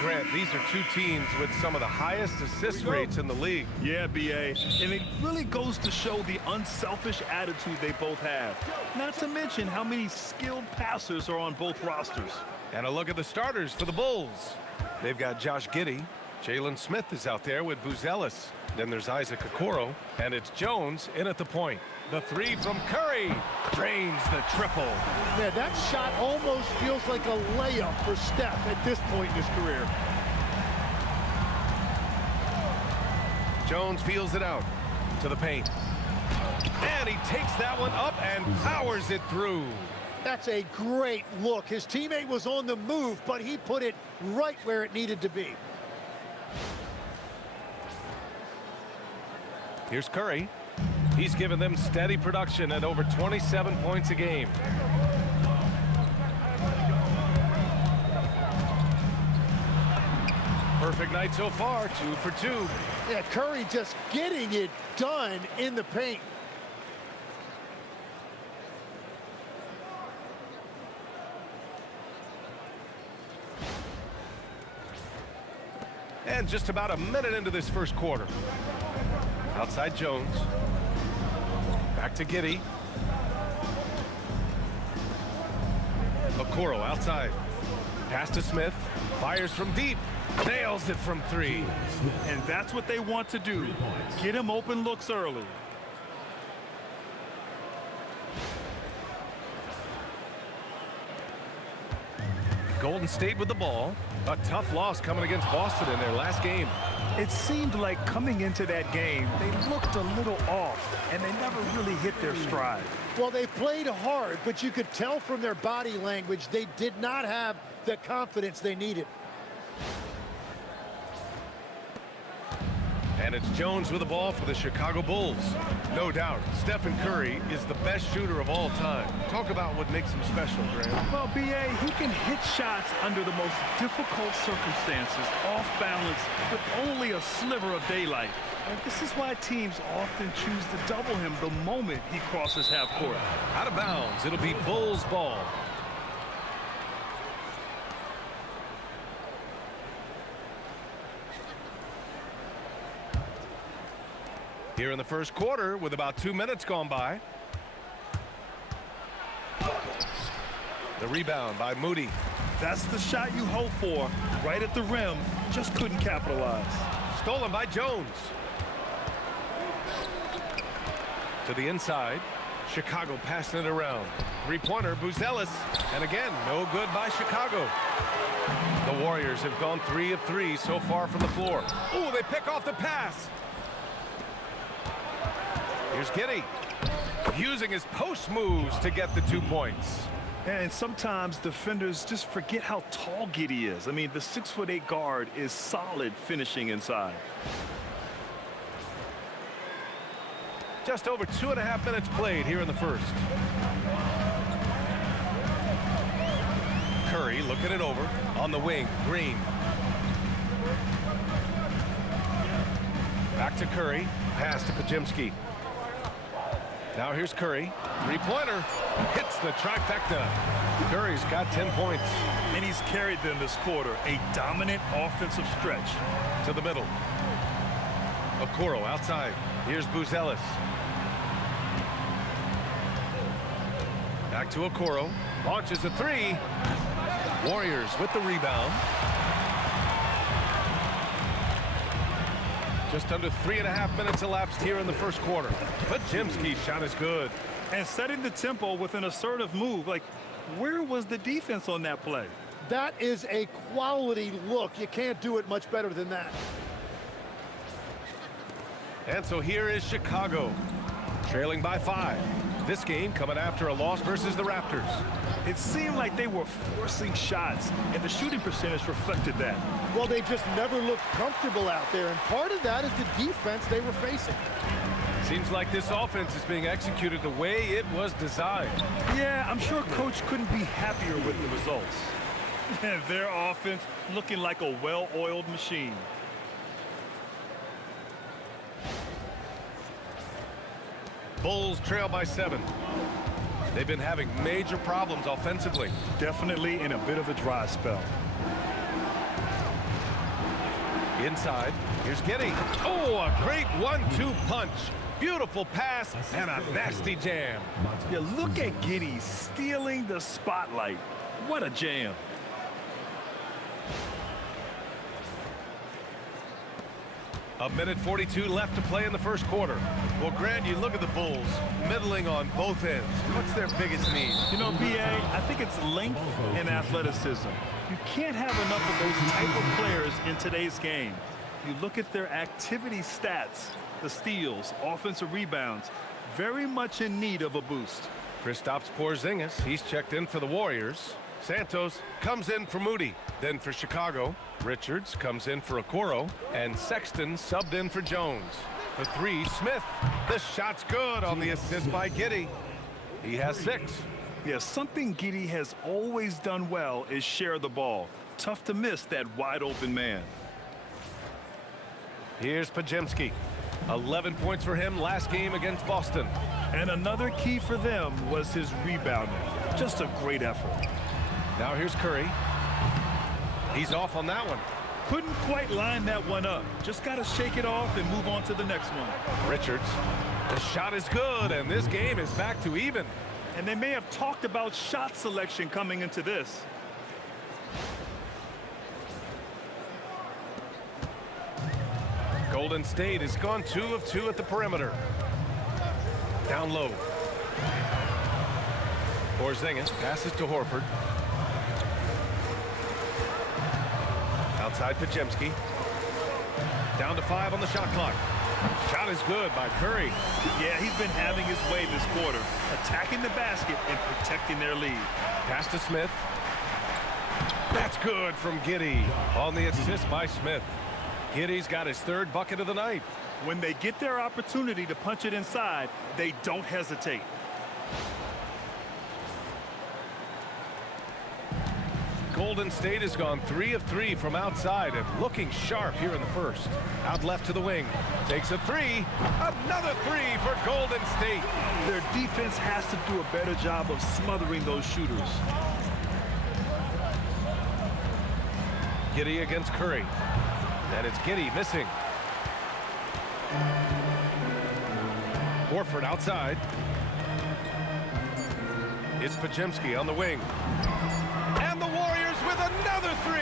Grant, these are two teams with some of the highest assist rates in the league. Yeah, B.A., and it really goes to show the unselfish attitude they both have. Not to mention how many skilled passers are on both rosters. And a look at the starters for the Bulls. They've got Josh Giddey. Jalen Smith is out there with Buzelis. Then there's Isaac Okoro, and it's Jones in at the point. The three from Curry drains the triple. Man, that shot almost feels like a layup for Steph at this point in his career. Jones feels it out to the paint. And he takes that one up and powers it through. That's a great look. His teammate was on the move, but he put it right where it needed to be. Here's Curry. He's given them steady production at over 27 points a game. Perfect night so far, 2 for 2. Yeah, Curry just getting it done in the paint. And just about a minute into this first quarter. Outside Jones. Back to Giddey. Okoro outside. Pass to Smith. Fires from deep. Nails it from three. And that's what they want to do. Get him open looks early. Golden State with the ball. A tough loss coming against Boston in their last game. It seemed like coming into that game, they looked a little off, and they never really hit their stride. Well, they played hard, but you could tell from their body language they did not have the confidence they needed. And it's Jones with the ball for the Chicago Bulls. No doubt, Stephen Curry is the best shooter of all time. Talk about what makes him special, Graham. Well, B.A., he can hit shots under the most difficult circumstances, off balance, with only a sliver of daylight. And this is why teams often choose to double him the moment he crosses half court. Out of bounds, it'll be Bulls ball. Here in the first quarter with about 2 minutes gone by. The rebound by Moody. That's the shot you hope for. Right at the rim, just couldn't capitalize. Stolen by Jones. To the inside. Chicago passing it around. Three-pointer, Buzelis. And again, no good by Chicago. The Warriors have gone 3 of 3 so far from the floor. Ooh, they pick off the pass. Here's Giddey, using his post moves to get the 2 points. And sometimes defenders just forget how tall Giddey is. I mean, the 6'8" guard is solid finishing inside. Just over 2.5 minutes played here in the first. Curry looking it over on the wing. Green. Back to Curry. Pass to Pajemski. Now here's Curry. Three-pointer. Hits the trifecta. Curry's got 10 points. And he's carried them this quarter. A dominant offensive stretch. To the middle. Okoro outside. Here's Buzelis. Back to Okoro. Launches a three. Warriors with the rebound. Just under 3.5 minutes elapsed here in the first quarter. Pajemski's shot is good. And setting the tempo with an assertive move. Like, where was the defense on that play? That is a quality look. You can't do it much better than that. And so here is Chicago, trailing by 5. This game coming after a loss versus the Raptors. It seemed like they were forcing shots, and the shooting percentage reflected that. Well, they just never looked comfortable out there, and part of that is the defense they were facing. Seems like this offense is being executed the way it was designed. Yeah, I'm sure Coach couldn't be happier with the results. Their offense looking like a well-oiled machine. Bulls trail by 7. They've been having major problems offensively. Definitely in a bit of a dry spell. Inside, here's Giddey. Oh, a great 1-2 punch. Beautiful pass and a nasty jam. Yeah, look at Giddey stealing the spotlight. What a jam. A minute 42 left to play in the first quarter. Well, Grant, you look at the Bulls, middling on both ends. What's their biggest need? You know, B.A., I think it's length and athleticism. You can't have enough of those type of players in today's game. You look at their activity stats, the steals, offensive rebounds, very much in need of a boost. Kristaps Porzingis, he's checked in for the Warriors. Santos comes in for Moody. Then for Chicago, Richards comes in for Okoro. And Sexton subbed in for Jones. For three, Smith. The shot's good on the assist by Giddey. He has 6. Yeah, something Giddey has always done well is share the ball. Tough to miss that wide open man. Here's Podziemski. 11 points for him last game against Boston. And another key for them was his rebounding. Just a great effort. Now here's Curry. He's off on that one. Couldn't quite line that one up. Just got to shake it off and move on to the next one. Richards. The shot is good, and this game is back to even. And they may have talked about shot selection coming into this. Golden State has gone 2 of 2 at the perimeter. Down low. Porzingis passes to Horford. Outside Podziemski. Down to 5 on the shot clock. Shot is good by Curry. Yeah, he's been having his way this quarter, attacking the basket and protecting their lead. Pass to Smith. That's good from Giddey on the assist by Smith. Giddey's got his 3rd bucket of the night. When they get their opportunity to punch it inside, they don't hesitate. Golden State has gone 3 of 3 from outside and looking sharp here in the first. Out left to the wing. Takes a 3. Another 3 for Golden State. Their defense has to do a better job of smothering those shooters. Giddey against Curry. And it's Giddey missing. Horford outside. It's Podziemski on the wing. And the Warriors with another 3.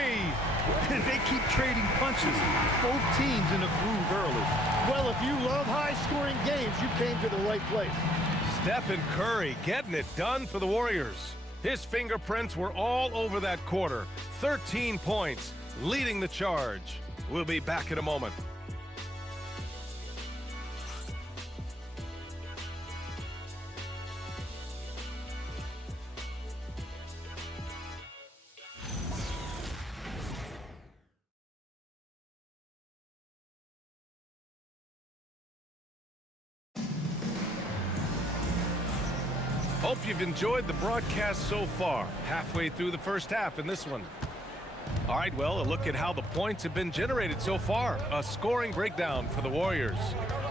And they keep trading punches. Both teams in a groove early. Well, if you love high-scoring games, you came to the right place. Stephen Curry getting it done for the Warriors. His fingerprints were all over that quarter. 13 points, leading the charge. We'll be back in a moment. Hope you've enjoyed the broadcast so far. Halfway through the first half in this one. All right, well, a look at how the points have been generated so far. A scoring breakdown for the Warriors.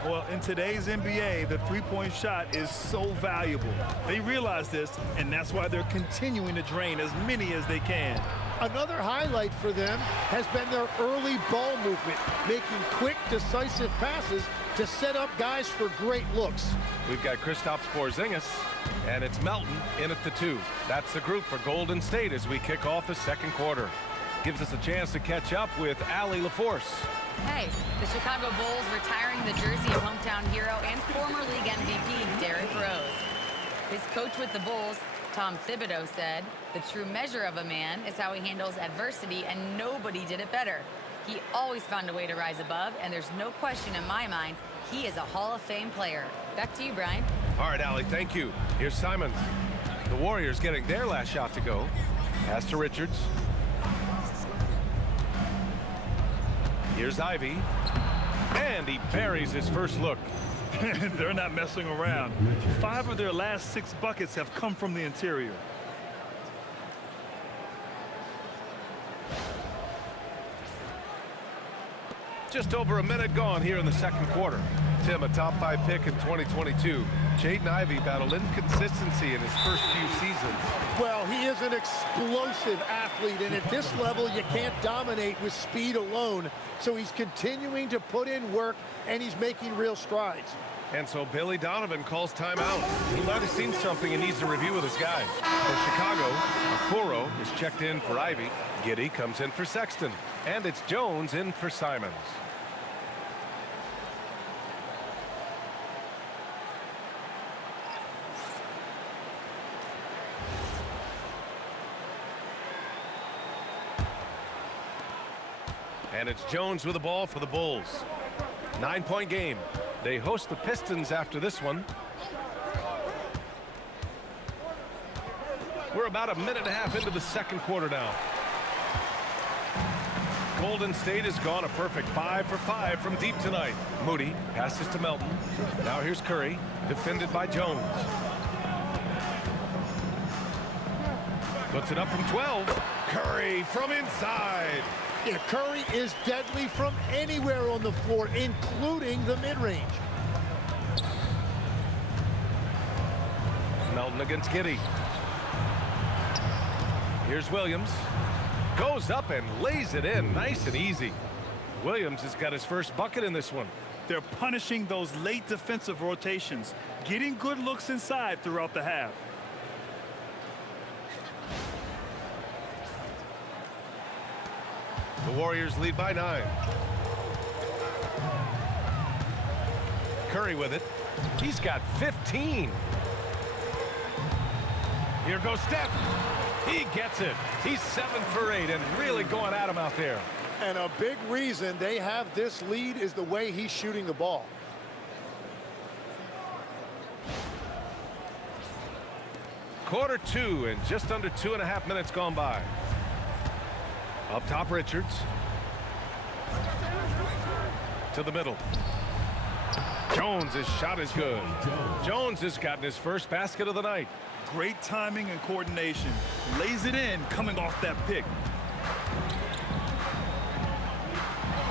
Well, in today's NBA, the three-point shot is so valuable. They realize this, and that's why they're continuing to drain as many as they can. Another highlight for them has been their early ball movement, making quick, decisive passes to set up guys for great looks. We've got Kristaps Porzingis, and it's Melton in at the 2. That's the group for Golden State as we kick off the second quarter. Gives us a chance to catch up with Allie LaForce. Hey, the Chicago Bulls retiring the jersey of hometown hero and former league MVP Derrick Rose. His coach with the Bulls, Tom Thibodeau, said, "The true measure of a man is how he handles adversity, and nobody did it better. He always found a way to rise above, and there's no question in my mind he is a Hall of Fame player." Back to you, Brian. All right, Allie, thank you. Here's Simons. The Warriors getting their last shot to go. Pass to Richards. Here's Ivy. And he buries his first look. They're not messing around. 5 of their last 6 buckets have come from the interior. Just over a minute gone here in the second quarter. Tim, a top 5 pick in 2022. Jaden Ivey battled inconsistency in his first few seasons. Well, he is an explosive athlete, and at this level, you can't dominate with speed alone. So he's continuing to put in work, and he's making real strides. And so Billy Donovan calls timeout. He might have seen something and needs to review with his guys. For Chicago, Okoro is checked in for Ivey. Giddey comes in for Sexton. And it's Jones in for Simons. And it's Jones with the ball for the Bulls. 9-point game. They host the Pistons after this one. We're about a minute and a half into the second quarter now. Golden State has gone a perfect 5 for 5 from deep tonight. Moody passes to Melton. Now here's Curry, defended by Jones. Puts it up from 12. Curry from inside. Yeah, Curry is deadly from anywhere on the floor, including the mid-range. Melton against Giddey. Here's Williams. Goes up and lays it in nice and easy. Williams has got his first bucket in this one. They're punishing those late defensive rotations, getting good looks inside throughout the half. The Warriors lead by 9. Curry with it. He's got 15. Here goes Steph. He gets it. He's 7 for 8 and really going at him out there. And a big reason they have this lead is the way he's shooting the ball. Quarter 2 and just under 2.5 minutes gone by. Up top, Richards. To the middle. Jones' shot is good. Jones has gotten his first basket of the night. Great timing and coordination. Lays it in coming off that pick.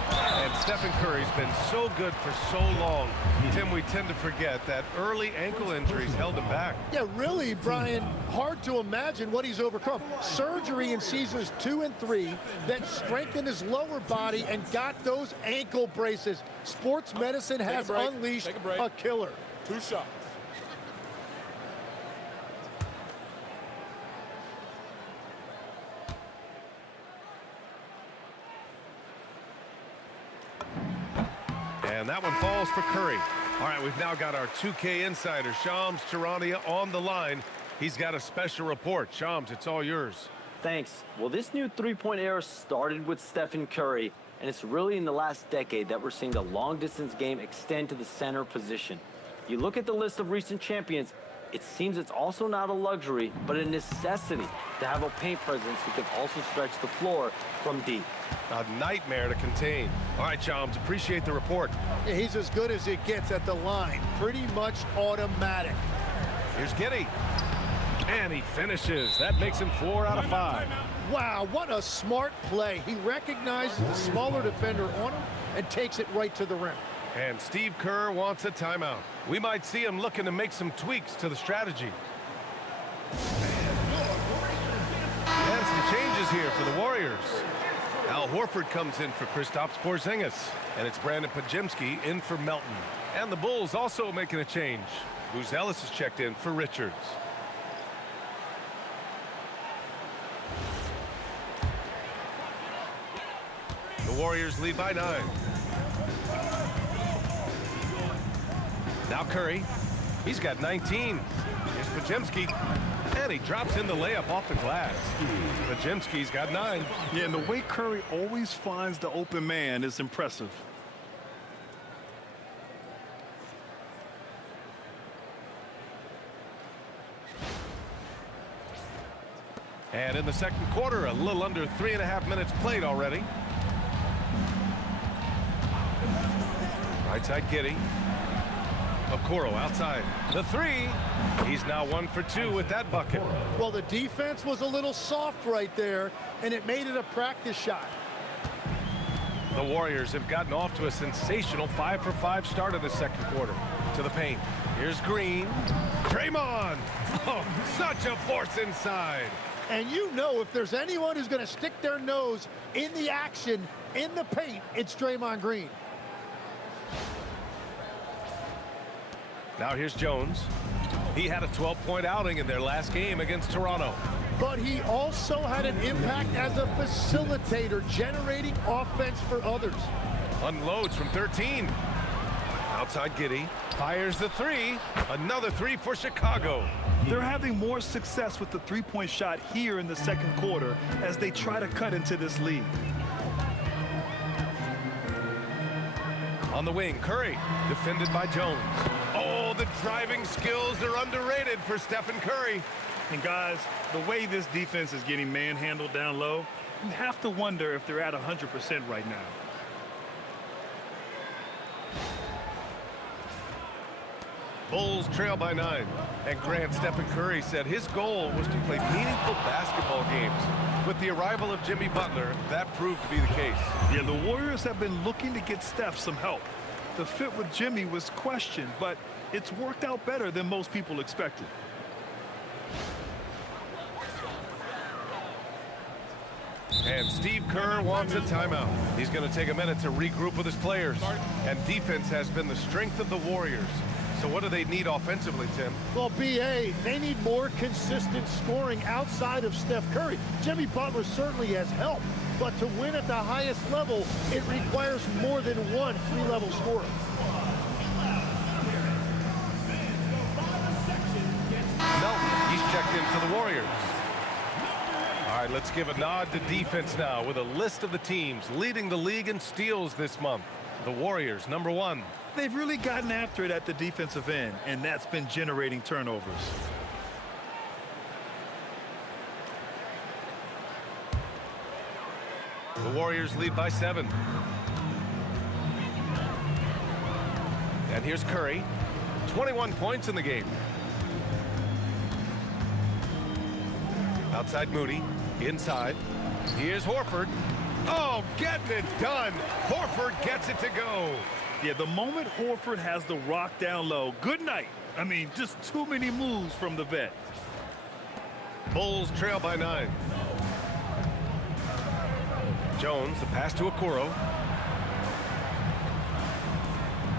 And Stephen Curry's been so good for so long. Tim, we tend to forget that early ankle injuries held him back. Yeah, really, Brian, hard to imagine what he's overcome. Surgery in seasons 2 and 3 that strengthened his lower body and got those ankle braces. Sports medicine has unleashed a killer. 2 shots. And that one falls for Curry. All right, we've now got our 2K insider, Shams Charania, on the line. He's got a special report. Shams, it's all yours. Thanks. Well, this new three-point era started with Stephen Curry, and it's really in the last decade that we're seeing the long-distance game extend to the center position. You look at the list of recent champions, it seems it's also not a luxury, but a necessity to have a paint presence who can also stretch the floor from deep. A nightmare to contain. All right, Shams, appreciate the report. Yeah, he's as good as it gets at the line. Pretty much automatic. Here's Giddey. And he finishes. That makes him 4 out of 5. Wow, what a smart play. He recognizes the smaller defender on him and takes it right to the rim. And Steve Kerr wants a timeout. We might see him looking to make some tweaks to the strategy. And some changes here for the Warriors. Al Horford comes in for Kristaps Porzingis. And it's Brandon Pajemski in for Melton. And the Bulls also making a change. Buzelis is checked in for Richards. The Warriors lead by 9. Now Curry. He's got 19. Here's Pajemski. And he drops in the layup off the glass. Pajemski's got 9. Yeah, and the way Curry always finds the open man is impressive. And in the second quarter, a little under 3.5 minutes played already. Right side Giddey. Okoro outside. The 3. He's now 1 for 2 with that bucket. Well, the defense was a little soft right there, and it made it a practice shot. The Warriors have gotten off to a sensational 5-for-5 start in the second quarter. To the paint. Here's Green. Draymond. Oh, such a force inside. And you know if there's anyone who's going to stick their nose in the action, in the paint, it's Draymond Green. Now here's Jones. He had a 12-point outing in their last game against Toronto. But he also had an impact as a facilitator, generating offense for others. Unloads from 13. Outside Giddey. Fires the three. Another three for Chicago. They're having more success with the three-point shot here in the second quarter as they try to cut into this lead. On the wing, Curry, defended by Jones. Oh, the driving skills are underrated for Stephen Curry. And guys, the way this defense is getting manhandled down low, you have to wonder if they're at 100% right now. Bulls trail by 9. And Grant, Stephen Curry said his goal was to play meaningful basketball games. With the arrival of Jimmy Butler, that proved to be the case. Yeah, the Warriors have been looking to get Steph some help. The fit with Jimmy was questioned, but it's worked out better than most people expected. And Steve Kerr wants a timeout. He's going to take a minute to regroup with his players. And defense has been the strength of the Warriors. So what do they need offensively, Tim? Well, BA, they need more consistent scoring outside of Steph Curry. Jimmy Butler certainly has helped, but to win at the highest level, it requires more than one three-level scorer. No, he's checked in for the Warriors. All right, let's give a nod to defense now with a list of the teams leading the league in steals this month. The Warriors, #1. They've really gotten after it at the defensive end, and that's been generating turnovers. The Warriors lead by 7. And here's Curry. 21 points in the game. Outside Moody. Inside. Here's Horford. Oh, getting it done. Horford gets it to go. Yeah, the moment Horford has the rock down low, good night. I mean, just too many moves from the vet. Bulls trail by 9. Jones, the pass to Okoro.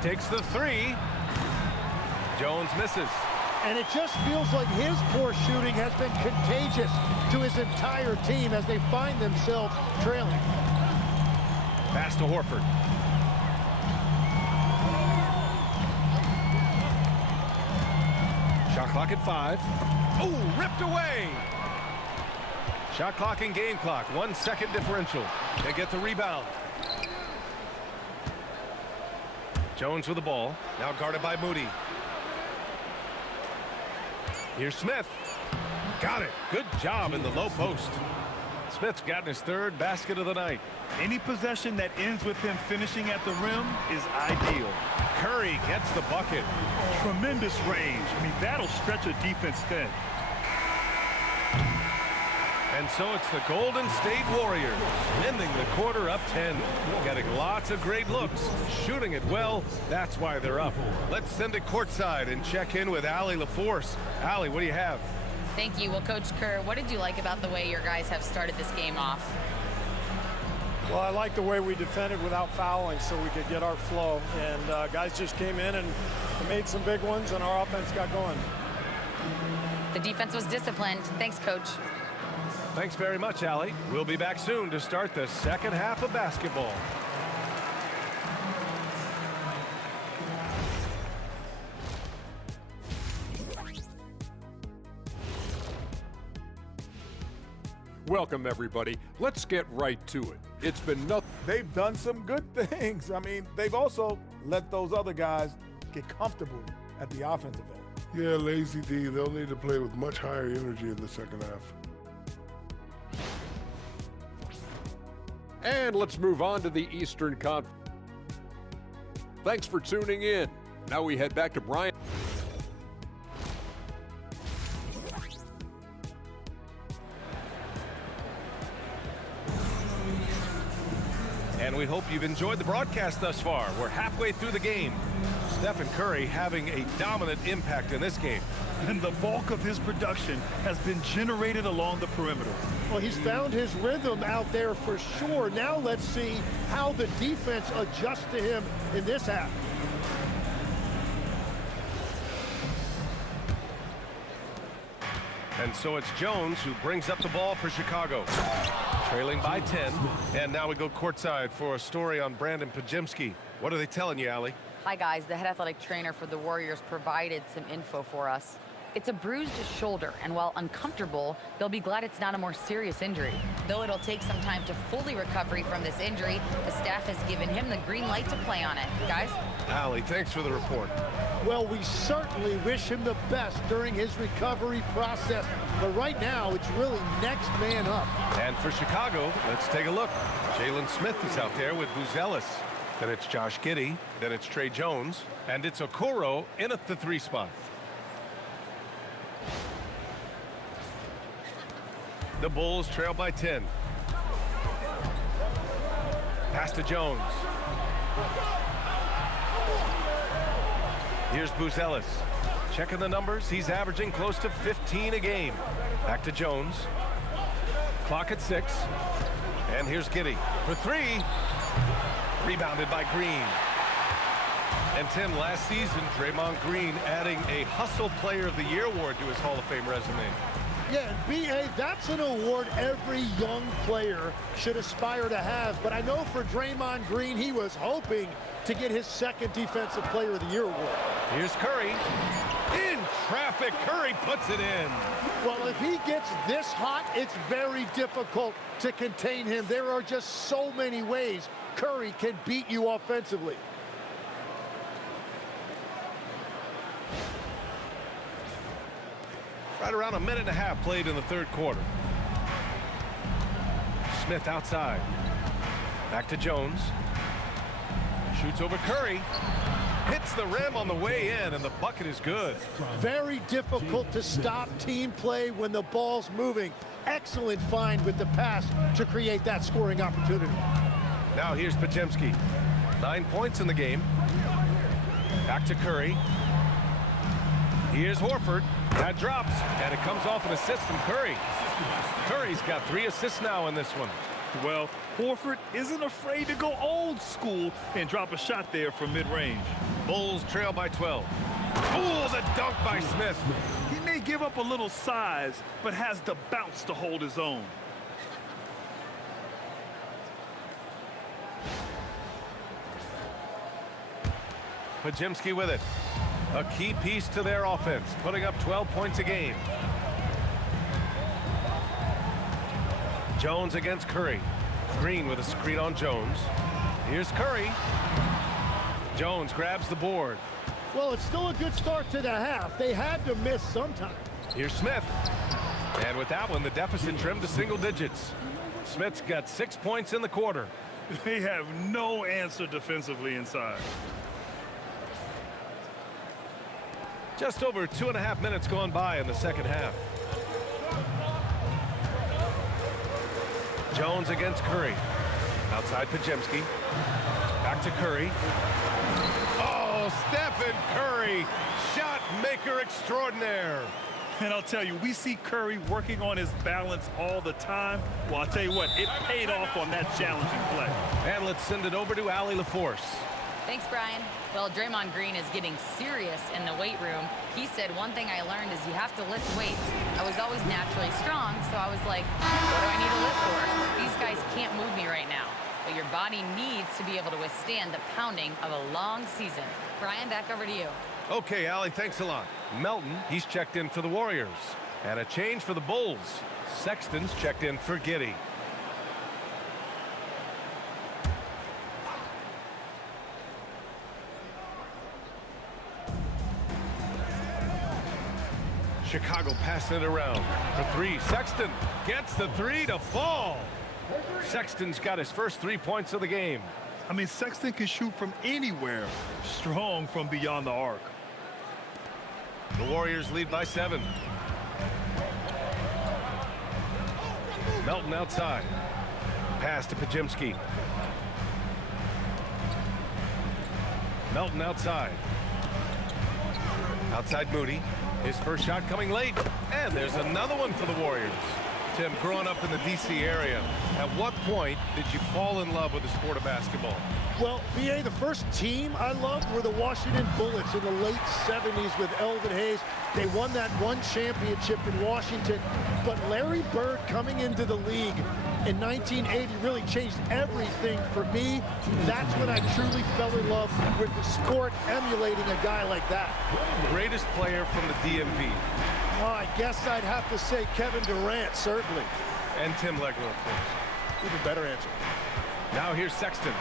Takes the three. Jones misses. And it just feels like his poor shooting has been contagious to his entire team as they find themselves trailing. Pass to Horford. Shot clock at 5. Oh, ripped away. Shot clock and game clock. 1 second differential. They get the rebound. Jones with the ball. Now guarded by Moody. Here's Smith. Got it. Good job in the low post. Smith's gotten his 3rd basket of the night. Any possession that ends with him finishing at the rim is ideal. Curry gets the bucket. Tremendous range. I mean, that'll stretch a defense thin. And so it's the Golden State Warriors ending the quarter up 10. Getting lots of great looks, shooting it well. That's why they're up. Let's send it courtside and check in with Allie LaForce. Allie, what do you have? Thank you. Well, Coach Kerr, what did you like about the way your guys have started this game off? Well, I like the way we defended without fouling so we could get our flow. And guys just came in and made some big ones, and our offense got going. The defense was disciplined. Thanks, Coach. Thanks very much, Allie. We'll be back soon to start the second half of basketball. Welcome, everybody. Let's get right to it. It's been nothing. They've done some good things. I mean, they've also let those other guys get comfortable at the offensive end. Yeah, Lazy D, they'll need to play with much higher energy in the second half. And let's move on to the Eastern Conference. Thanks for tuning in. Now we head back to Brian. And we hope you've enjoyed the broadcast thus far. We're halfway through the game. Stephen Curry having a dominant impact in this game. And the bulk of his production has been generated along the perimeter. Well, he's found his rhythm out there for sure. Now let's see how the defense adjusts to him in this half. And so it's Jones who brings up the ball for Chicago. Trailing by 10. And now we go courtside for a story on Brandon Pajemski. What are they telling you, Allie? Hi, guys. The head athletic trainer for the Warriors provided some info for us. It's a bruised shoulder, and while uncomfortable, they'll be glad it's not a more serious injury. Though it'll take some time to fully recover from this injury, the staff has given him the green light to play on it. Guys? Allie, thanks for the report. Well, we certainly wish him the best during his recovery process. But right now, it's really next man up. And for Chicago, let's take a look. Jalen Smith is out there with Buzelis. Then it's Josh Giddey. Then it's Trey Jones. And it's Okoro in at the 3 spot. The Bulls trail by 10. Pass to Jones. Here's Buzelis. Checking the numbers. He's averaging close to 15 a game. Back to Jones. Clock at 6. And here's Giddey for 3. Rebounded by Green. And Tim, last season, Draymond Green adding a Hustle Player of the Year award to his Hall of Fame resume. Yeah, and B.A., that's an award every young player should aspire to have. But I know for Draymond Green, he was hoping to get his 2nd Defensive Player of the Year award. Here's Curry. In traffic, Curry puts it in. Well, if he gets this hot, it's very difficult to contain him. There are just so many ways Curry can beat you offensively. Right around a minute and a half played in the 3rd quarter. Smith outside. Back to Jones. Shoots over Curry. Hits the rim on the way in, and the bucket is good. Very difficult to stop team play when the ball's moving. Excellent find with the pass to create that scoring opportunity. Now here's Pajemski. 9 points in the game. Back to Curry. Here's Horford. That drops, and it comes off an assist from Curry. Curry's got 3 assists now in this one. Well, Horford isn't afraid to go old school and drop a shot there from mid-range. Bulls trail by 12. Oh, the dunk by Smith. He may give up a little size, but has the bounce to hold his own. Pajemski with it. A key piece to their offense, putting up 12 points a game. Jones against Curry. Green with a screen on Jones. Here's Curry. Jones grabs the board. Well, it's still a good start to the half. They had to miss sometime. Here's Smith. And with that one, the deficit trimmed to single digits. Smith's got 6 points in the quarter. They have no answer defensively inside. Just over 2.5 minutes gone by in the 2nd half. Jones against Curry. Outside Pajemski. Back to Curry. Oh, Stephen Curry, shot maker extraordinaire. And I'll tell you, we see Curry working on his balance all the time. Well, I'll tell you what, it paid off on that challenging play. And let's send it over to Allie LaForce. Thanks, Brian. Well, Draymond Green is getting serious in the weight room. He said, one thing I learned is you have to lift weights. I was always naturally strong, so I was like, what do I need to lift for? These guys can't move me right now. But your body needs to be able to withstand the pounding of a long season. Brian, back over to you. Okay, Allie, thanks a lot. Melton, he's checked in for the Warriors. And a change for the Bulls. Sexton's checked in for Giddey. Chicago passing it around for 3. Sexton gets the 3 to fall. Sexton's got his first 3 points of the game. I mean, Sexton can shoot from anywhere, strong from beyond the arc. The Warriors lead by 7. Melton outside. Pass to Pajemski. Melton outside. Outside Moody. His first shot coming late. And there's another one for the Warriors. Tim, growing up in the D.C. area, at what point did you fall in love with the sport of basketball? Well, BA, the first team I loved were the Washington Bullets in the late 70s with Elvin Hayes. They won that one championship in Washington. But Larry Bird coming into the league in 1980 really changed everything for me. That's when I truly fell in love with the sport, emulating a guy like that. Greatest player from the DMV. Oh, I guess I'd have to say Kevin Durant, certainly. And Tim Legler, of course. Even better answer. Now here's Sexton.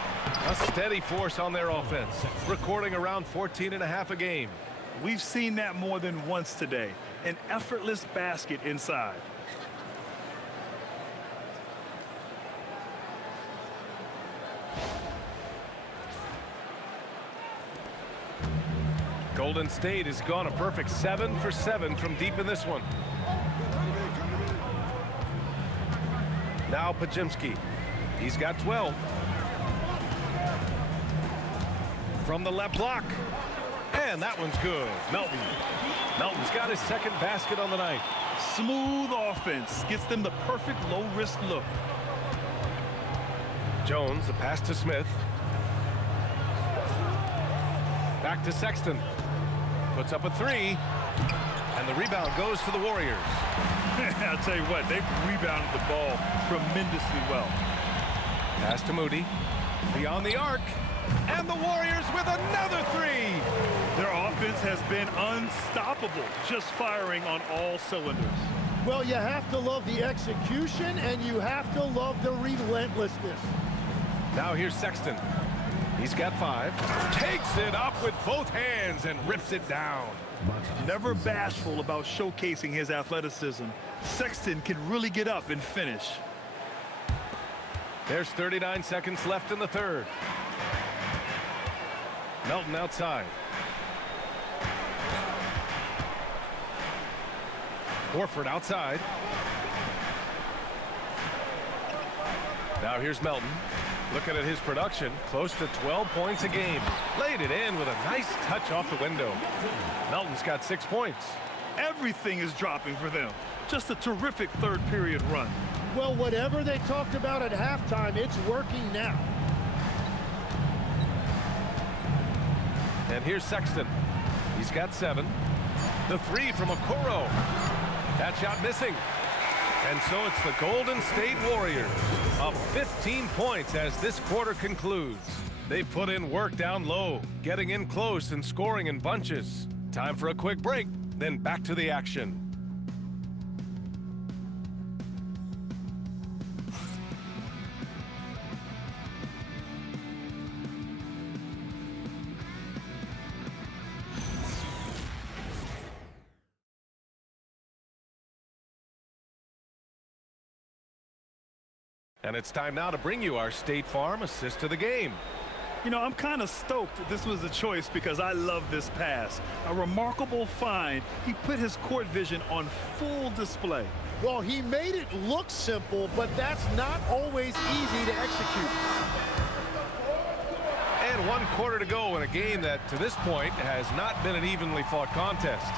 A steady force on their offense, recording around 14.5 a game. We've seen that more than once today. An effortless basket inside. Golden State has gone a perfect 7 for 7 from deep in this one. Now Pajimski. He's got 12. From the left block. And that one's good. Melton. Melton's got his second basket on the night. Smooth offense gets them the perfect low-risk look. Jones, the pass to Smith. Back to Sexton. Puts up a three. And the rebound goes to the Warriors. I'll tell you what, they've rebounded the ball tremendously well. Pass to Moody. Beyond the arc. And the Warriors with another three. Their offense has been unstoppable, just firing on all cylinders. Well, you have to love the execution, and you have to love the relentlessness. Now here's Sexton. He's got 5. Takes it up with both hands and rips it down. Never bashful about showcasing his athleticism, Sexton can really get up and finish. There's 39 seconds left in the third. Melton outside. Horford outside. Now here's Melton. Looking at his production, close to 12 points a game. Laid it in with a nice touch off the window. Melton's got 6 points. Everything is dropping for them. Just a terrific third period run. Well, whatever they talked about at halftime, it's working now. And here's Sexton. He's got 7. The three from Okoro. That shot missing. And so it's the Golden State Warriors up 15 points as this quarter concludes. They put in work down low, getting in close and scoring in bunches. Time for a quick break, then back to the action. And it's time now to bring you our State Farm assist of the game. You know, I'm kind of stoked that this was a choice because I love this pass. A remarkable find. He put his court vision on full display. Well, he made it look simple, but that's not always easy to execute. And 1 quarter to go in a game that, to this point, has not been an evenly fought contest.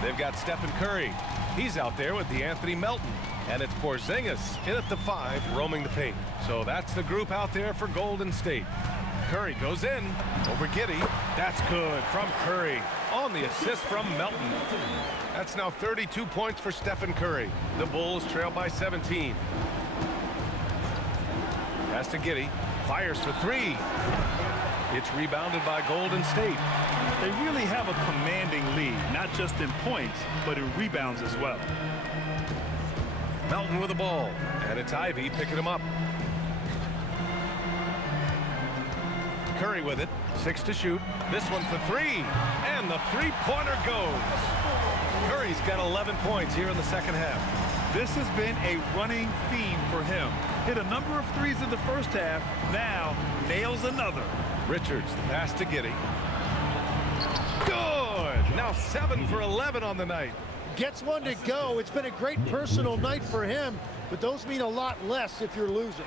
They've got Stephen Curry. He's out there with DeAnthony Melton. And it's Porzingis in at the 5, roaming the paint. So that's the group out there for Golden State. Curry goes in over Giddey. That's good from Curry on the assist from Melton. That's now 32 points for Stephen Curry. The Bulls trail by 17. Pass to Giddey. Fires for 3. It's rebounded by Golden State. They really have a commanding lead, not just in points, but in rebounds as well. Melton with the ball, and it's Ivy picking him up. Curry with it, 6 to shoot. This one for 3, and the three-pointer goes. Curry's got 11 points here in the second half. This has been a running theme for him. Hit a number of threes in the first half, now nails another. Richards, the pass to Giddey. Good! Now 7 for 11 on the night. Gets one to go. It's been a great personal night for him, but those mean a lot less if you're losing.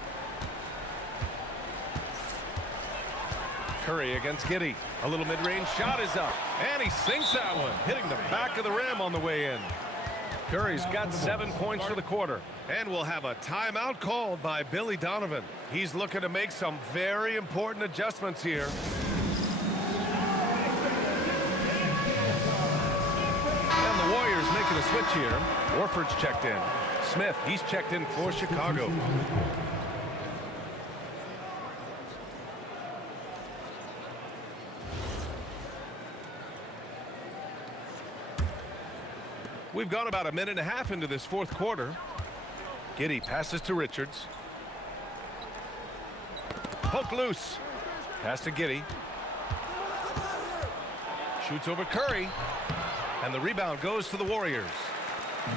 Curry against Giddey. A little mid-range shot is up, and he sinks that one, hitting the back of the rim on the way in. Curry's got 7 points for the quarter. And we'll have a timeout called by Billy Donovan. He's looking to make some very important adjustments here. And the Warriors making a switch here. Horford's checked in. Smith, he's checked in for Chicago. We've gone about a minute and a half into this fourth quarter. Giddey passes to Richards. Poke loose. Pass to Giddey. Shoots over Curry. And the rebound goes to the Warriors.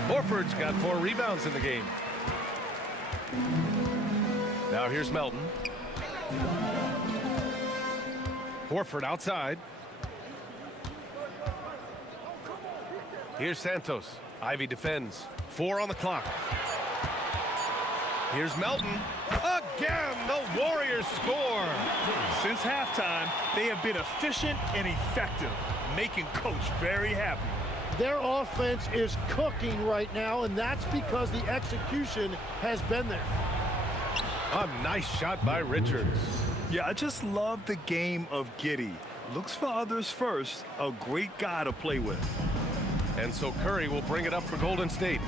Horford's got 4 rebounds in the game. Now here's Melton. Horford outside. Here's Santos. Ivy defends. 4 on the clock. Here's Melton. Again, the Warriors score. Since halftime, they have been efficient and effective, making Coach very happy. Their offense is cooking right now, and that's because the execution has been there. A nice shot by Richards. Yeah, I just love the game of Giddey. Looks for others first. A great guy to play with. And so Curry will bring it up for Golden State.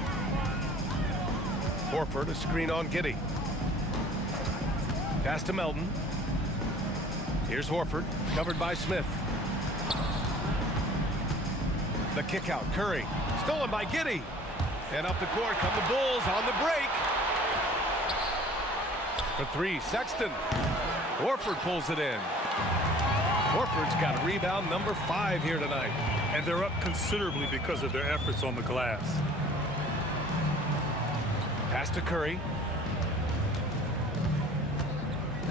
Horford, a screen on Giddey. Pass to Melton. Here's Horford, covered by Smith. The kick out, Curry, stolen by Giddey. And up the court come the Bulls on the break. For 3, Sexton. Horford pulls it in. Horford's got rebound number 5 here tonight. And they're up considerably because of their efforts on the glass. Pass to Curry.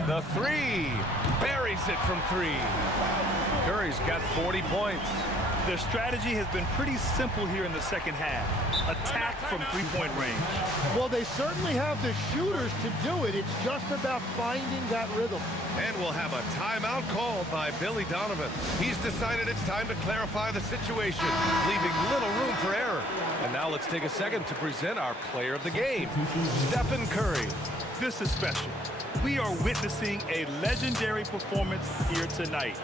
The 3. Buries it from 3. Curry's got 40 points. Their strategy has been pretty simple here in the second half. Attack from three-point range. Well, they certainly have the shooters to do it. It's just about finding that rhythm. And we'll have a timeout called by Billy Donovan. He's decided it's time to clarify the situation, leaving little room for error. And now let's take a second to present our player of the game, Stephen Curry. This is special. We are witnessing a legendary performance here tonight.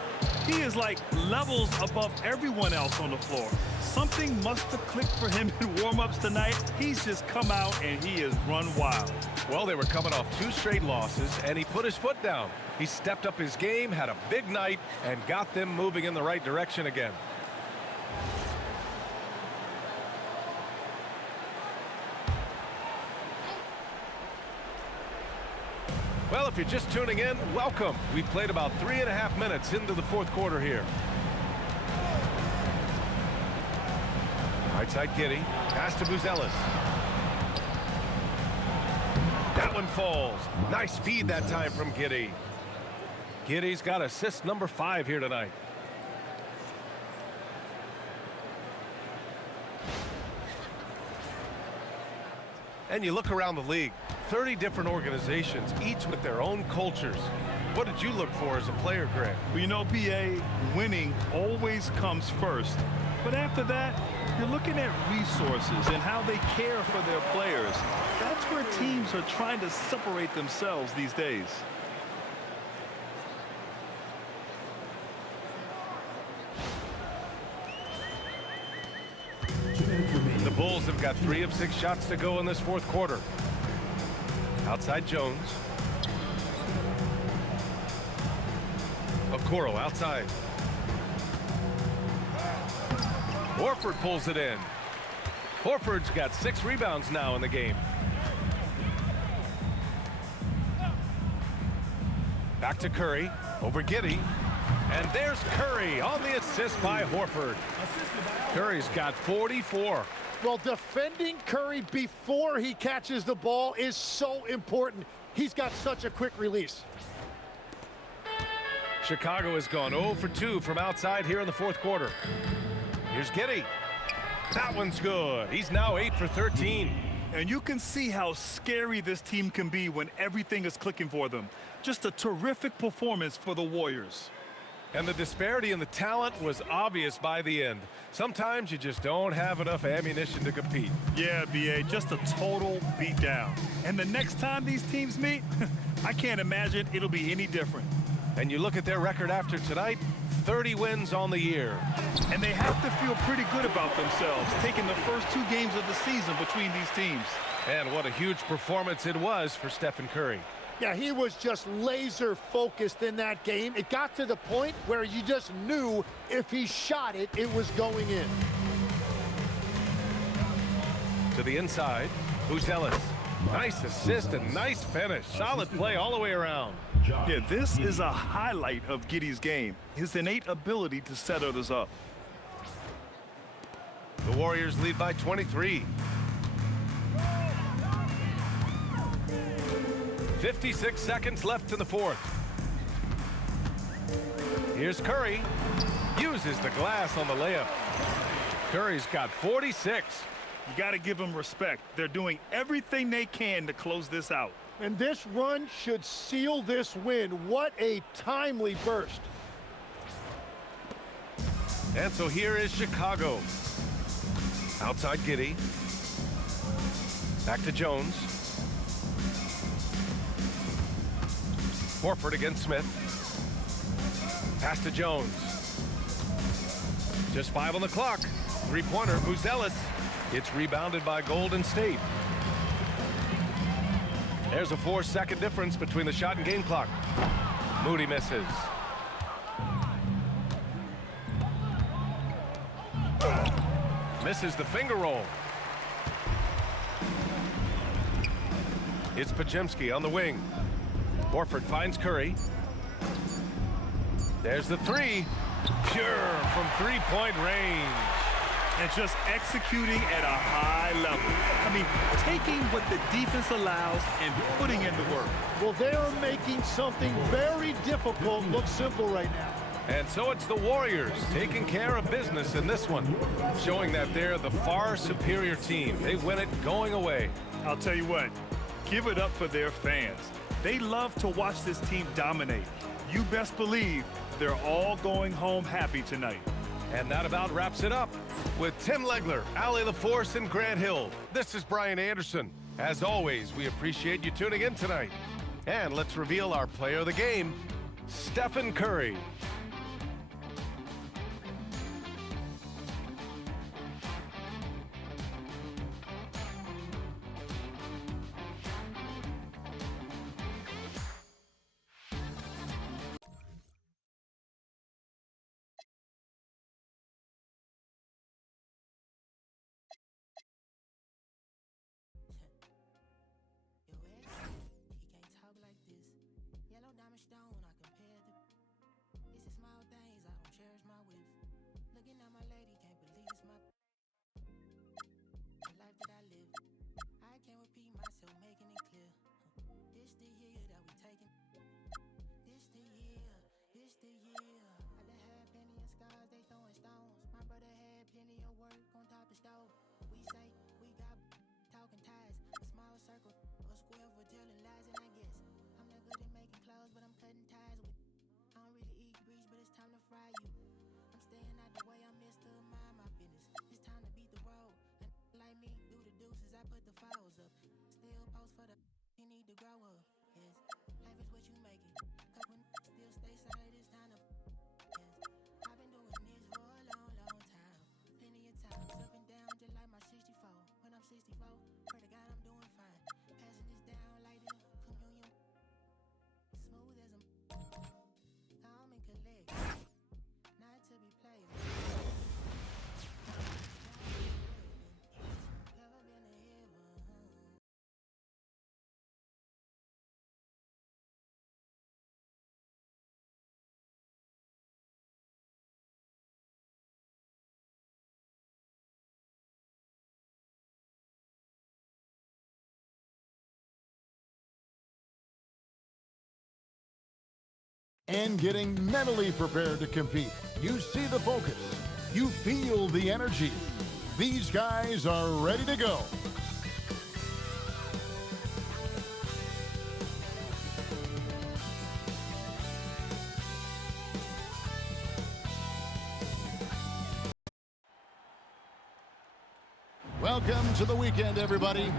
He is like levels above everyone else on the floor. Something must have clicked for him in warm-ups tonight. He's just come out and he has run wild. Well, they were coming off 2 straight losses, and he put his foot down. He stepped up his game, had a big night, and got them moving in the right direction again. Well, if you're just tuning in, welcome. We've played about 3.5 minutes into the fourth quarter here. Right side Giddey. Pass to Buzelis. That one falls. Nice feed that time from Giddey. Giddey's got assist number 5 here tonight. And you look around the league, 30 different organizations, each with their own cultures. What did you look for as a player, Greg? Well, you know, BA, winning always comes first. But after that, you're looking at resources and how they care for their players. That's where teams are trying to separate themselves these days. The Bulls have got 3 of 6 shots to go in this fourth quarter. Outside Jones. Okoro outside. Horford pulls it in. Horford's got 6 rebounds now in the game. Back to Curry. Over Giddey. And there's Curry on the assist by Horford. Curry's got 44. Well, defending Curry before he catches the ball is so important. He's got such a quick release. Chicago has gone 0 for 2 from outside here in the fourth quarter. Here's Giddey. That one's good. He's now 8 for 13. And you can see how scary this team can be when everything is clicking for them. Just a terrific performance for the Warriors. And the disparity in the talent was obvious by the end. Sometimes you just don't have enough ammunition to compete. Yeah, B.A., just a total beatdown. And the next time these teams meet, I can't imagine it'll be any different. And you look at their record after tonight, 30 wins on the year. And they have to feel pretty good about themselves, taking the first 2 games of the season between these teams. And what a huge performance it was for Stephen Curry. Yeah, he was just laser focused in that game. It got to the point where you just knew if he shot it, it was going in. To the inside, Buzelis. Nice assist and nice finish. Solid play all the way around. Yeah, this is a highlight of Giddey's game, his innate ability to set others up. The Warriors lead by 23. 56 seconds left in the fourth. Here's Curry. Uses the glass on the layup. Curry's got 46. You got to give them respect. They're doing everything they can to close this out. And this run should seal this win. What a timely burst. And so here is Chicago. Outside Giddey. Back to Jones. Horford against Smith. Pass to Jones. Just 5 on the clock. Three-pointer, Buzelis. It's rebounded by Golden State. There's a 4-second difference between the shot and game clock. Moody misses. Misses the finger roll. It's Podziemski on the wing. Horford finds Curry. There's the three. Pure from three-point range. And just executing at a high level. I mean, taking what the defense allows and putting in the work. Well, they're making something very difficult look simple right now. And so it's the Warriors taking care of business in this one, showing that they're the far superior team. They win it going away. I'll tell you what, give it up for their fans. They love to watch this team dominate. You best believe they're all going home happy tonight. And that about wraps it up. With Tim Legler, Allie LaForce, and Grant Hill, this is Brian Anderson. As always, we appreciate you tuning in tonight. And let's reveal our player of the game, Stephen Curry. And getting mentally prepared to compete. You see the focus. You feel the energy. These guys are ready to go. Welcome to the weekend, everybody.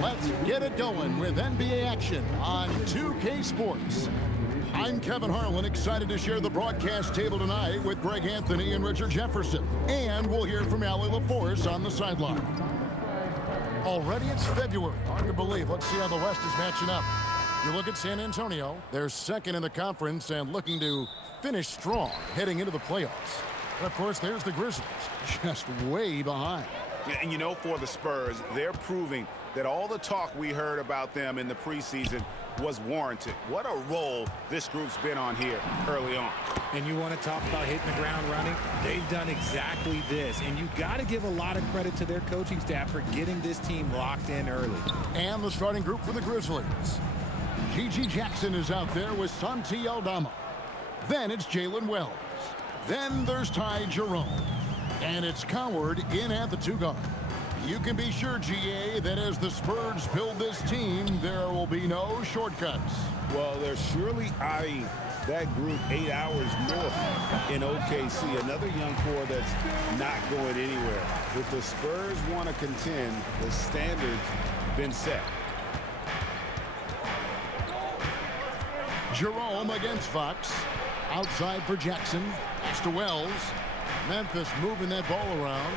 Let's get it going with NBA action on 2K Sports. I'm Kevin Harlan, excited to share the broadcast table tonight with Greg Anthony and Richard Jefferson. And we'll hear from Allie LaForce on the sideline. Already it's February. Hard to believe. Let's see how the West is matching up. You look at San Antonio. They're second in the conference and looking to finish strong heading into the playoffs. And of course, there's the Grizzlies, just way behind. And you know, for the Spurs, they're proving that all the talk we heard about them in the preseason was warranted. What a role this group's been on here early on. And you want to talk about hitting the ground running? They've done exactly this. And you got to give a lot of credit to their coaching staff for getting this team locked in early. And the starting group for the Grizzlies. G.G. Jackson is out there with Santi Aldama. Then it's Jalen Wells. Then there's Ty Jerome. And it's Coward in at the 2 guard. You can be sure, GA, that as the Spurs build this team, there will be no shortcuts. Well, they're surely eyeing that group 8 hours north in OKC. Another young core that's not going anywhere. If the Spurs want to contend, the standard's been set. Jerome against Fox. Outside for Jackson. Pass to Wells. Memphis moving that ball around.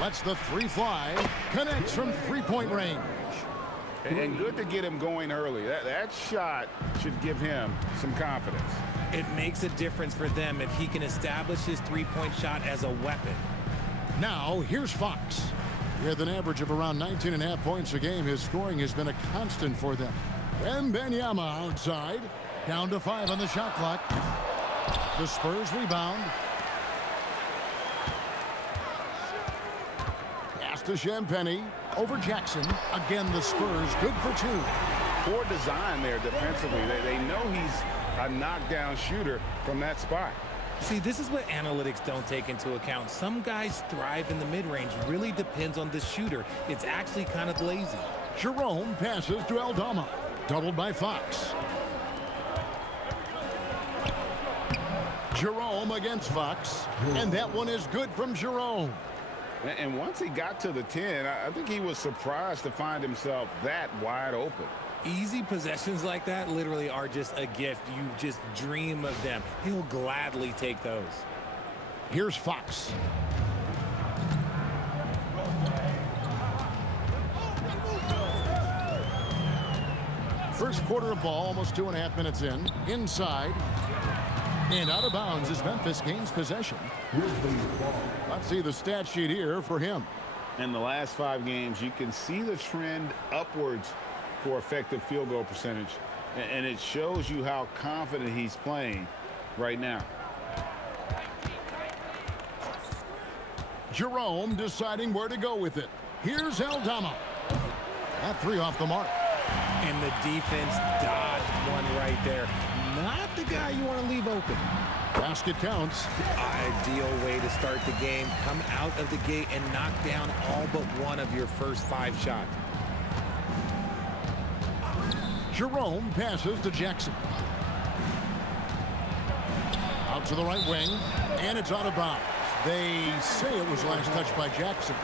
Lets the 3 fly. Connects from 3-point range. And good to get him going early. That shot should give him some confidence. It makes a difference for them if he can establish his 3-point shot as a weapon. Now, here's Fox. With an average of around 19.5 points a game, his scoring has been a constant for them. Wembanyama outside. Down to 5 on the shot clock. The Spurs rebound. Pass to Champagnie. Over Jackson. Again, the Spurs good for 2. Poor design there defensively. They know he's a knockdown shooter from that spot. See, this is what analytics don't take into account. Some guys thrive in the mid-range. Really depends on the shooter. It's actually kind of lazy. Jerome passes to Aldama. Doubled by Fox. Jerome against Fox. And that one is good from Jerome. And once he got to the 10, I think he was surprised to find himself that wide open. Easy possessions like that literally are just a gift. You just dream of them. He'll gladly take those. Here's Fox. First quarter of ball, almost 2.5 minutes in. Inside. And out of bounds as Memphis gains possession. Let's see the stat sheet here for him. In the last 5 games, you can see the trend upwards for effective field goal percentage. And it shows you how confident he's playing right now. Jerome deciding where to go with it. Here's Aldama. That 3 off the mark. And the defense dodged one right there. Not the guy you want to leave open. Basket counts. Ideal way to start the game. Come out of the gate and knock down all but one of your first 5 shots. Jerome passes to Jackson. Out to the right wing. And it's out of bounds. They say it was last touched by Jackson.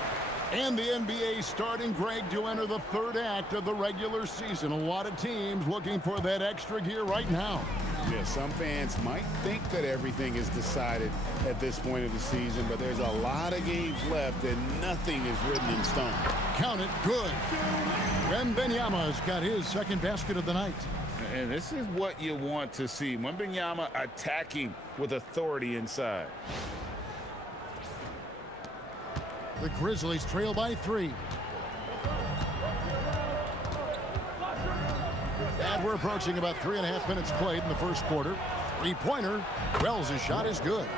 And the NBA starting, Greg, to enter the 3rd act of the regular season. A lot of teams looking for that extra gear right now. Yeah, some fans might think that everything is decided at this point of the season, but there's a lot of games left and nothing is written in stone. Count it, good. Wembanyama's got his 2nd basket of the night. And this is what you want to see. Wembanyama attacking with authority inside. The Grizzlies trail by 3. And we're approaching about 3.5 minutes played in the first quarter. 3-pointer. Wells' shot is good.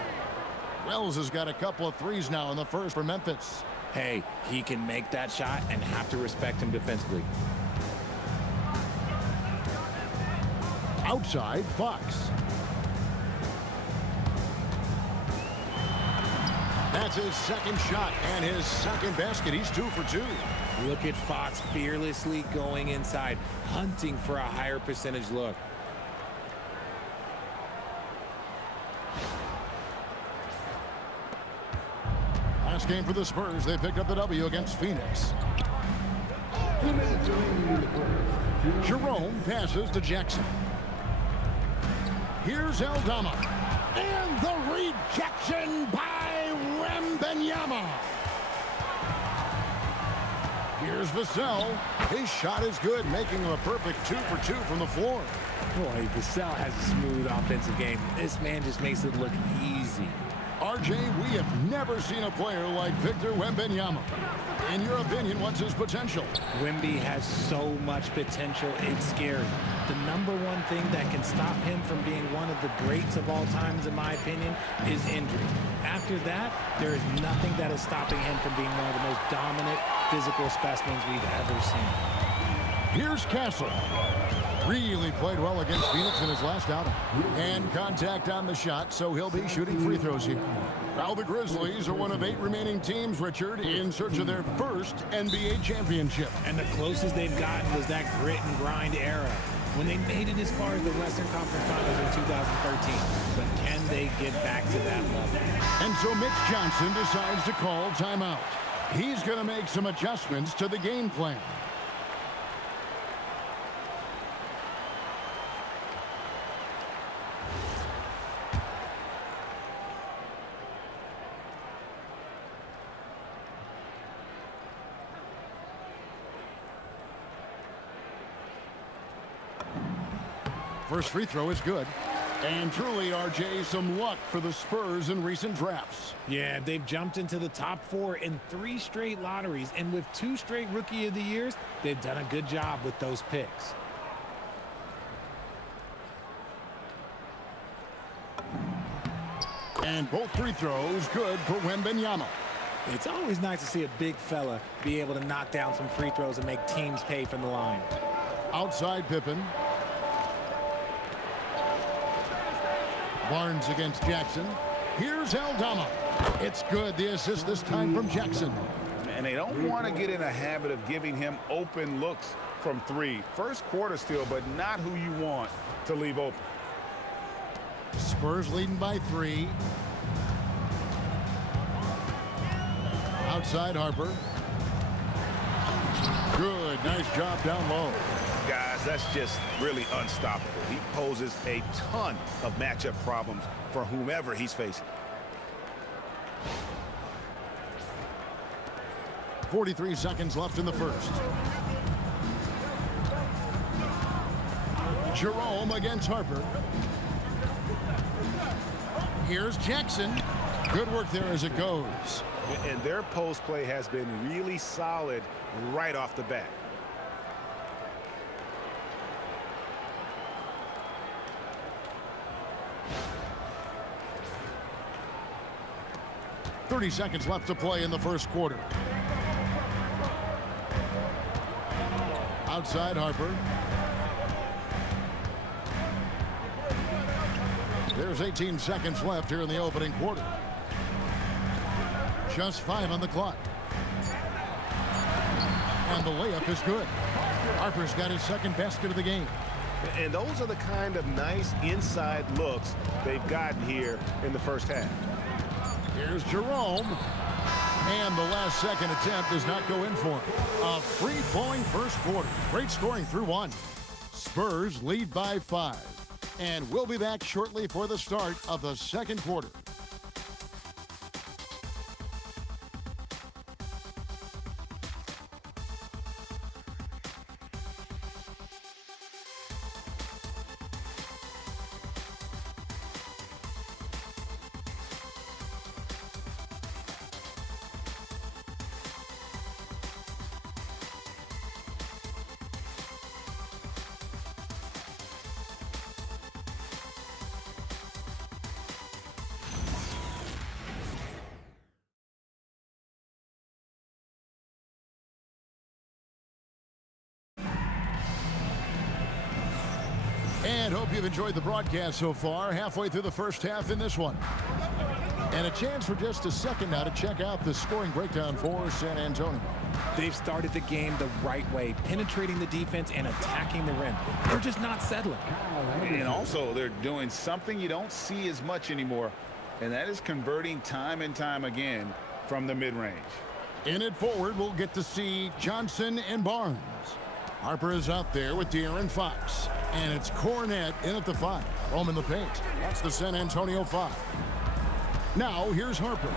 Wells has got a couple of 3s now in the first for Memphis. Hey, he can make that shot and have to respect him defensively. Outside, Fox. That's his 2nd shot and his 2nd basket. He's 2 for 2. Look at Fox fearlessly going inside, hunting for a higher percentage look. Pass this game for the Spurs. They picked up the W against Phoenix. Jerome passes to Jackson. Here's Aldama. And the rejection by Wembanyama. Here's Vassell. His shot is good, making him a perfect 2 for 2 from the floor. Boy, Vassell has a smooth offensive game. This man just makes it look easy. RJ, we have never seen a player like Victor Wembanyama. In your opinion, what's his potential? Wemby has so much potential, it's scary. The number one thing that can stop him from being one of the greats of all times, in my opinion, is injury. After that, there is nothing that is stopping him from being one of the most dominant physical specimens we've ever seen. Here's Castle. Really played well against Phoenix in his last outing. And contact on the shot, so he'll be shooting free throws here. Now the Grizzlies are one of 8 remaining teams, Richard, in search of their first NBA championship. And the closest they've gotten was that grit and grind era, when they made it as far as the Western Conference Finals in 2013. But can they get back to that level? And so Mitch Johnson decides to call timeout. He's going to make some adjustments to the game plan. First free throw is good. And truly, RJ, some luck for the Spurs in recent drafts. Yeah, they've jumped into the top 4 in 3 straight lotteries, and with 2 straight Rookie of the Years, they've done a good job with those picks. And both free throws good for Wembanyama. It's always nice to see a big fella be able to knock down some free throws and make teams pay from the line. Outside Pippen. Barnes against Jackson. Here's Aldama. It's good. The assist this time from Jackson. And they don't want to get in a habit of giving him open looks from 3. First quarter still, but not who you want to leave open. Spurs leading by 3. Outside Harper. Good. Nice job down low. Guys, that's just really unstoppable. He poses a ton of matchup problems for whomever he's facing. 43 seconds left in the first. Jerome against Harper. Here's Jackson. Good work there as it goes. And their post play has been really solid right off the bat. .30 seconds left to play in the first quarter. Outside Harper. There's 18 seconds left here in the opening quarter. Just 5 on the clock. And the layup is good. Harper's got his second basket of the game. And those are the kind of nice inside looks they've gotten here in the first half. Here's Jerome. And the last second attempt does not go in for him. A free-flowing first quarter. Great scoring through 1. Spurs lead by 5. And we'll be back shortly for the start of the second quarter. And hope you've enjoyed the broadcast so far. Halfway through the first half in this one. And a chance for just a second now to check out the scoring breakdown for San Antonio. They've started the game the right way, penetrating the defense and attacking the rim. They're just not settling. And also, they're doing something you don't see as much anymore, and that is converting time and time again from the mid-range. In it forward, we'll get to see Johnson and Barnes. Harper is out there with De'Aaron Fox. And it's Cornette in at the 5. Home in the paint. That's the San Antonio 5. Now, here's Harper.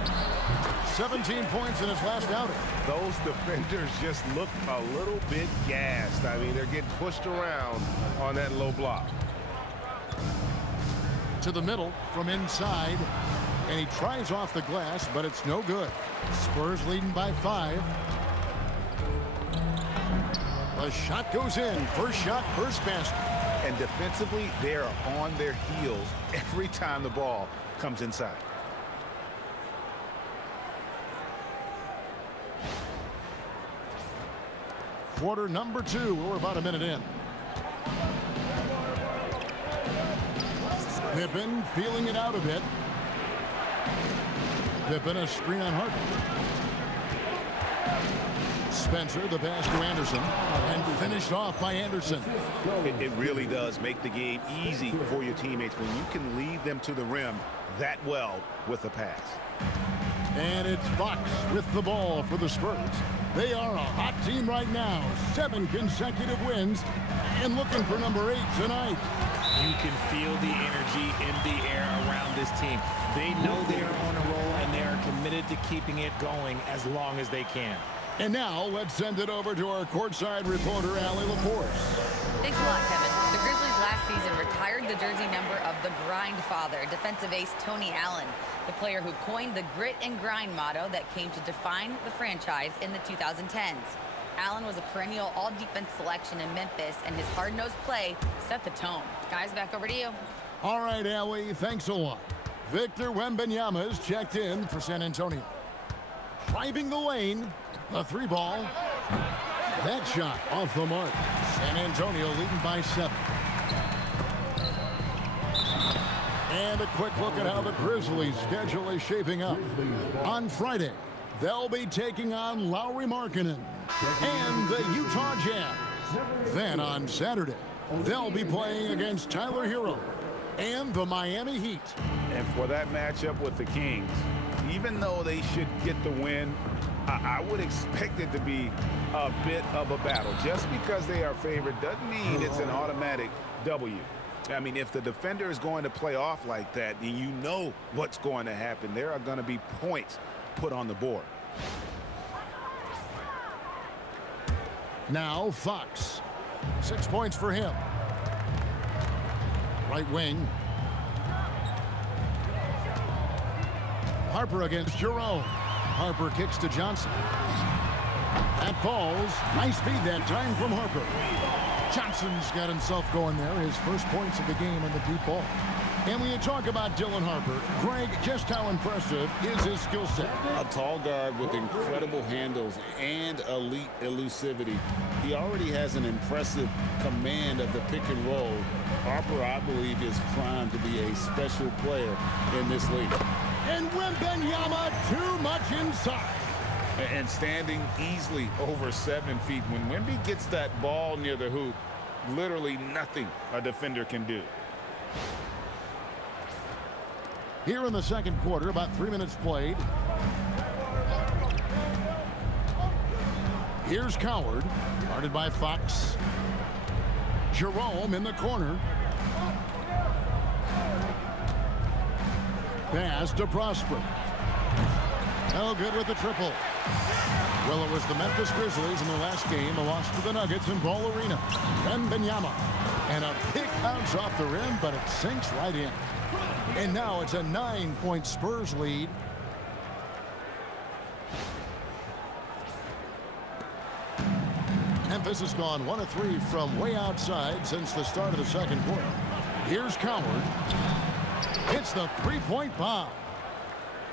17 points in his last outing. Those defenders just look a little bit gassed. I mean, they're getting pushed around on that low block. To the middle from inside. And he tries off the glass, but it's no good. Spurs leading by 5. The shot goes in. First shot, first basket. And defensively, they are on their heels every time the ball comes inside. Quarter number 2. We're about a minute in. Pippen feeling it out a bit. Pippen, a screen on Harper. Spencer, the pass to Anderson, and finished off by Anderson. It really does make the game easy for your teammates when you can lead them to the rim that well with a pass. And it's Fox with the ball for the Spurs. They are a hot team right now. 7 consecutive wins and looking for number 8 tonight. You can feel the energy in the air around this team. They know they are on a roll, and they are committed to keeping it going as long as they can. And now let's send it over to our courtside reporter, Allie LaForce. Thanks a lot, Kevin. The Grizzlies last season retired the jersey number of the grind father, defensive ace Tony Allen, the player who coined the grit and grind motto that came to define the franchise in the 2010s. Allen was a perennial all-defense selection in Memphis, and his hard-nosed play set the tone. Guys, back over to you. All right, Allie, thanks a lot. Victor Wembanyama is checked in for San Antonio. Driving the lane, the 3-ball. That shot off the mark. San Antonio leading by 7. And a quick look at how the Grizzlies' schedule is shaping up. On Friday, they'll be taking on Lauri Markkanen and the Utah Jazz. Then on Saturday, they'll be playing against Tyler Hero and the Miami Heat. And for that matchup with the Kings, even though they should get the win, I would expect it to be a bit of a battle. Just because they are favored doesn't mean it's an automatic W. I mean, if the defender is going to play off like that, then you know what's going to happen. There are going to be points put on the board. Now Fox. 6 points for him. Right wing. Harper against Jerome. Harper kicks to Johnson. That falls. Nice feed that time from Harper. Johnson's got himself going there. His first points of the game on the deep ball. And when you talk about Dylan Harper, Greg, just how impressive is his skill set? A tall guard with incredible handles and elite elusivity. He already has an impressive command of the pick and roll. Harper, I believe, is primed to be a special player in this league. And Wembanyama too much inside. And standing easily over 7 feet. When Wemby gets that ball near the hoop, literally nothing a defender can do. Here in the second quarter, about 3 minutes played. Here's Coward, guarded by Fox. Jerome in the corner. Pass to Prosper. No good with the triple. Well, it was the Memphis Grizzlies in their last game, a loss to the Nuggets in Ball Arena. Wembanyama. And a big bounce off the rim, but it sinks right in. And now it's a 9-point Spurs lead. Memphis has gone 1 of 3 from way outside since the start of the second quarter. Here's Coward. It's the 3-point bomb.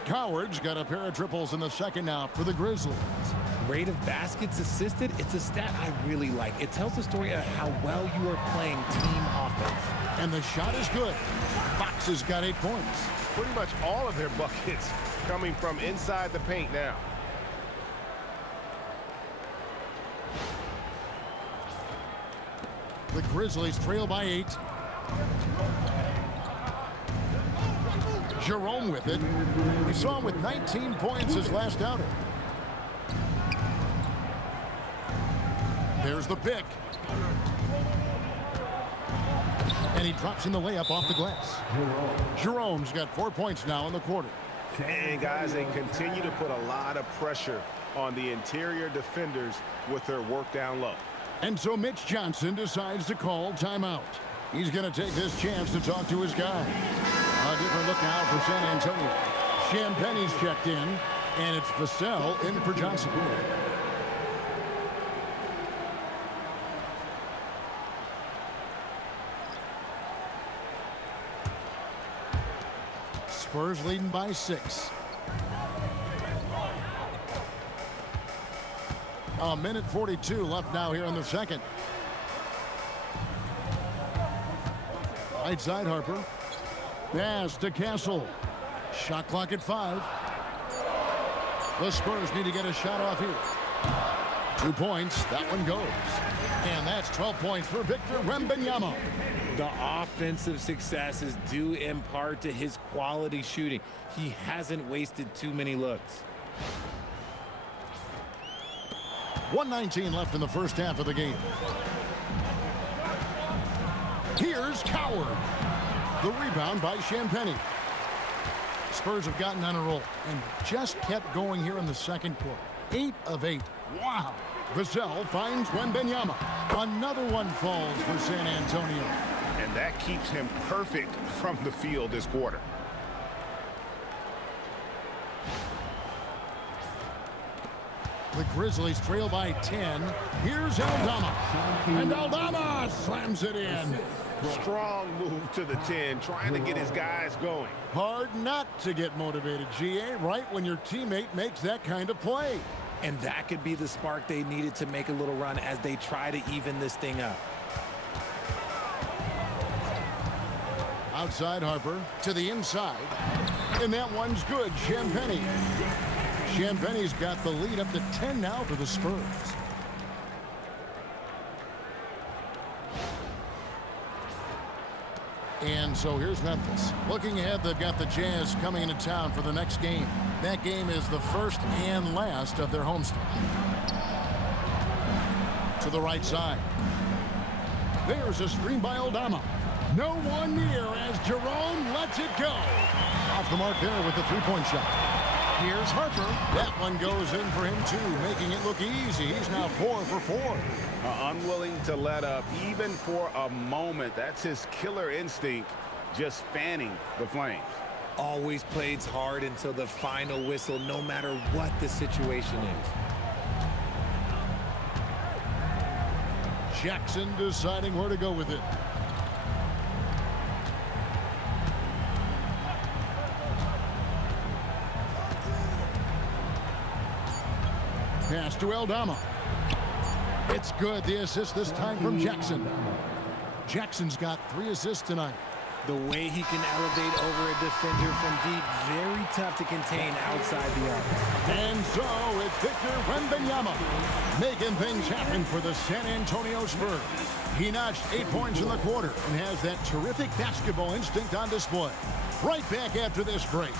Coward's got a pair of triples in the second now for the Grizzlies. Rate of baskets assisted, it's a stat I really like. It tells the story of how well you are playing team offense. And the shot is good. Fox has got 8 points. Pretty much all of their buckets coming from inside the paint now. The Grizzlies trail by 8. Jerome with it. We saw him with 19 points his last outing. There's the pick. And he drops in the layup off the glass. Jerome's got 4 points now in the quarter. And guys, they continue to put a lot of pressure on the interior defenders with their work down low. And so Mitch Johnson decides to call timeout. He's going to take this chance to talk to his guy. A different look now for San Antonio. Champagne's checked in, and it's Vassell in for Johnson. Spurs leading by 6. A minute 42 left now here in the second. Right side Harper. Pass to Castle. Shot clock at 5. The Spurs need to get a shot off here. 2 points. That one goes. And that's 12 points for Victor Wembanyama. The offensive success is due in part to his quality shooting. He hasn't wasted too many looks. 1:19 left in the first half of the game. Here's Coward. The rebound by Champagnie. Spurs have gotten on a roll and just kept going here in the second quarter. 8 of 8. Wow. Vassell finds Wembanyama. Another one falls for San Antonio. And that keeps him perfect from the field this quarter. The Grizzlies trail by 10. Here's Aldama. And Aldama slams it in. Strong move to the 10, trying to get his guys going. Hard not to get motivated, GA, right when your teammate makes that kind of play. And that could be the spark they needed to make a little run as they try to even this thing up. Outside Harper to the inside. And that one's good. Champagnie. Champagnie's got the lead up to 10 now for the Spurs. And so here's Memphis. Looking ahead, they've got the Jazz coming into town for the next game. That game is the first and last of their homestand. To the right side. There's a screen by Aldama. No one near as Jerome lets it go. Off the mark there with the three-point shot. Here's Harper. That one goes in for him, too, making it look easy. He's now 4 for 4. Unwilling to let up even for a moment. That's his killer instinct, just fanning the flames. Always plays hard until the final whistle, no matter what the situation is. Jackson deciding where to go with it. Pass to Aldama. It's good. The assist this time from Jackson. Jackson's got 3 assists tonight. The way he can elevate over a defender from deep, very tough to contain outside the arc. And so it's Victor Wembanyama making things happen for the San Antonio Spurs. He notched 8 points in the quarter and has that terrific basketball instinct on display. Right back after this break.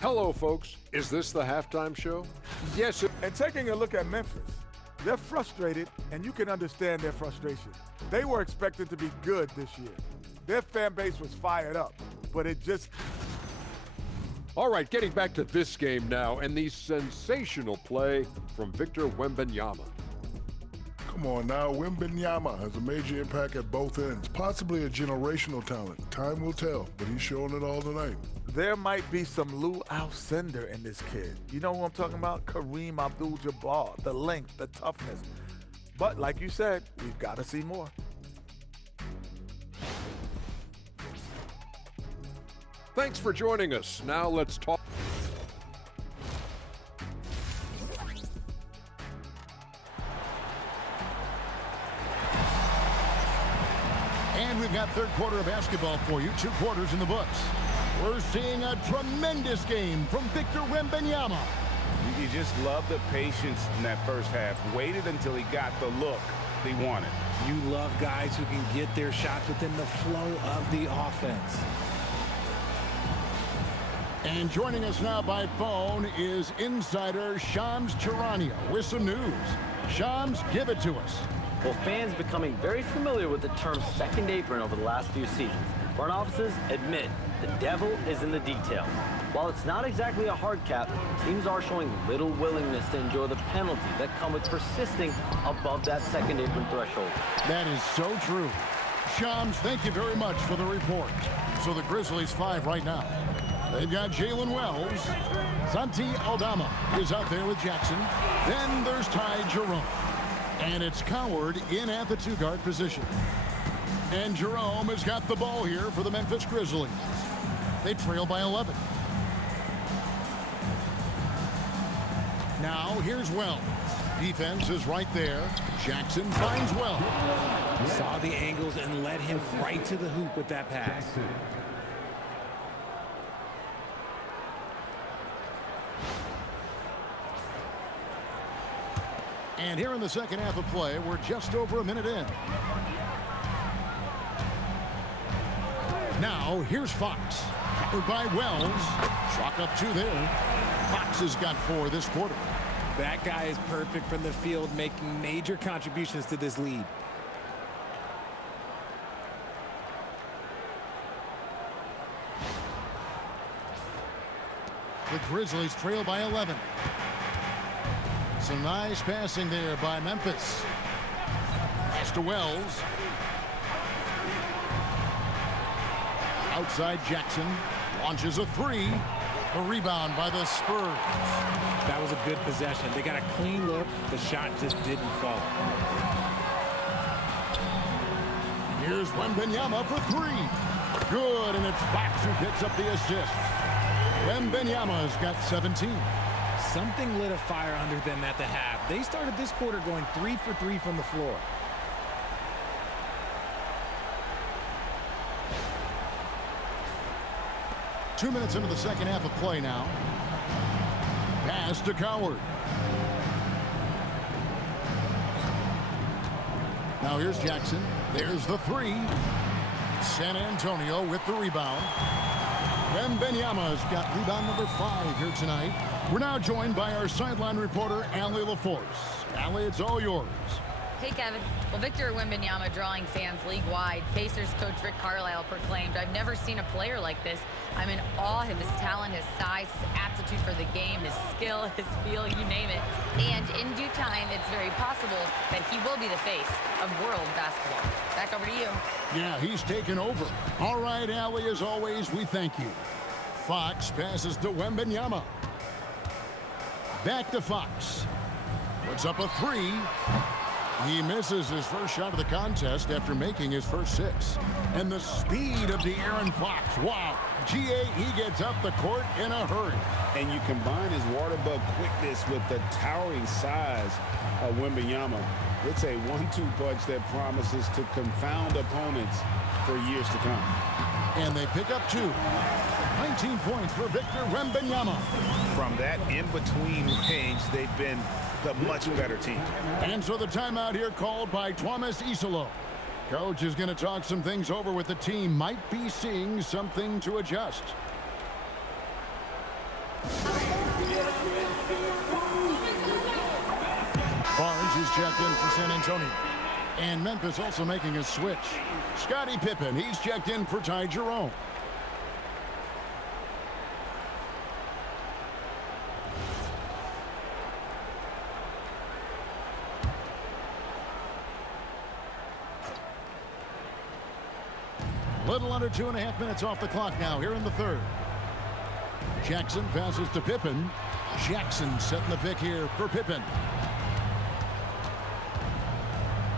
Hello, folks. Is this the halftime show? Yes. And taking a look at Memphis, they're frustrated, and you can understand their frustration. They were expected to be good this year. Their fan base was fired up, but it just... All right, getting back to this game now and the sensational play from Victor Wembanyama. Come on now, Wembanyama has a major impact at both ends, possibly a generational talent. Time will tell, but he's showing it all tonight. There might be some Lou Alcindor in this kid. You know who I'm talking about? Kareem Abdul-Jabbar, the length, the toughness. But like you said, we've got to see more. Thanks for joining us. Now let's talk. And we've got third quarter of basketball for you. 2 quarters in the books. We're seeing a tremendous game from Victor Wembanyama. You just love the patience in that first half. Waited until he got the look he wanted. You love guys who can get their shots within the flow of the offense. And joining us now by phone is insider Shams Charania with some news. Shams, give it to us. Well, fans becoming very familiar with the term second apron over the last few seasons. Front offices admit the devil is in the details. While it's not exactly a hard cap, teams are showing little willingness to endure the penalties that come with persisting above that second apron threshold. That is so true. Shams, thank you very much for the report. So the Grizzlies 5 right now. They've got Jalen Wells. Santi Aldama is out there with Jackson. Then there's Ty Jerome. And it's Coward in at the 2-guard position. And Jerome has got the ball here for the Memphis Grizzlies. They trail by 11. Now here's Wells. Defense is right there. Jackson finds Wells. Saw the angles and led him right to the hoop with that pass. And here in the second half of play, we're just over a minute in. Now, here's Fox. Covered by Wells. Chalk up 2 there. Fox has got 4 this quarter. That guy is perfect from the field, making major contributions to this lead. The Grizzlies trail by 11. Some nice passing there by Memphis. Pass to Wells. Outside Jackson. Launches a 3. A rebound by the Spurs. That was a good possession. They got a clean look. The shot just didn't fall. Here's Wembanyama for 3. Good, and it's Fox who picks up the assist. Wembanyama's got 17. Something lit a fire under them at the half. They started this quarter going 3 for 3 from the floor. Two minutes into the second half of play now. Pass to Coward. Now here's Jackson. There's the 3. San Antonio with the rebound. Wembanyama's got rebound number 5 here tonight. We're now joined by our sideline reporter, Allie LaForce. Allie, it's all yours. Hey, Kevin. Well, Victor Wembanyama drawing fans league-wide. Pacers coach Rick Carlisle proclaimed, "I've never seen a player like this. I'm in awe of his talent, his size, his aptitude for the game, his skill, his feel, you name it. And in due time, it's very possible that he will be the face of world basketball." Back over to you. Yeah, he's taken over. All right, Allie, as always, we thank you. Fox passes to Wembanyama. Back to Fox. Puts up a 3. He misses his first shot of the contest after making his first 6. And the speed of De'Aaron Fox. Wow. GA, he gets up the court in a hurry. And you combine his water bug quickness with the towering size of Wembanyama. It's a 1-2 punch that promises to confound opponents for years to come. And they pick up 2. 19 points for Victor Wembanyama. From that in-between range, they've been the much better team. And so the timeout here called by Thomas Isolo. Coach is going to talk some things over with the team. Might be seeing something to adjust. Barnes is checked in for San Antonio. And Memphis also making a switch. Scottie Pippen, he's checked in for Ty Jerome. Little under 2.5 minutes off the clock now here in the third. Jackson passes to Pippen. Jackson setting the pick here for Pippen.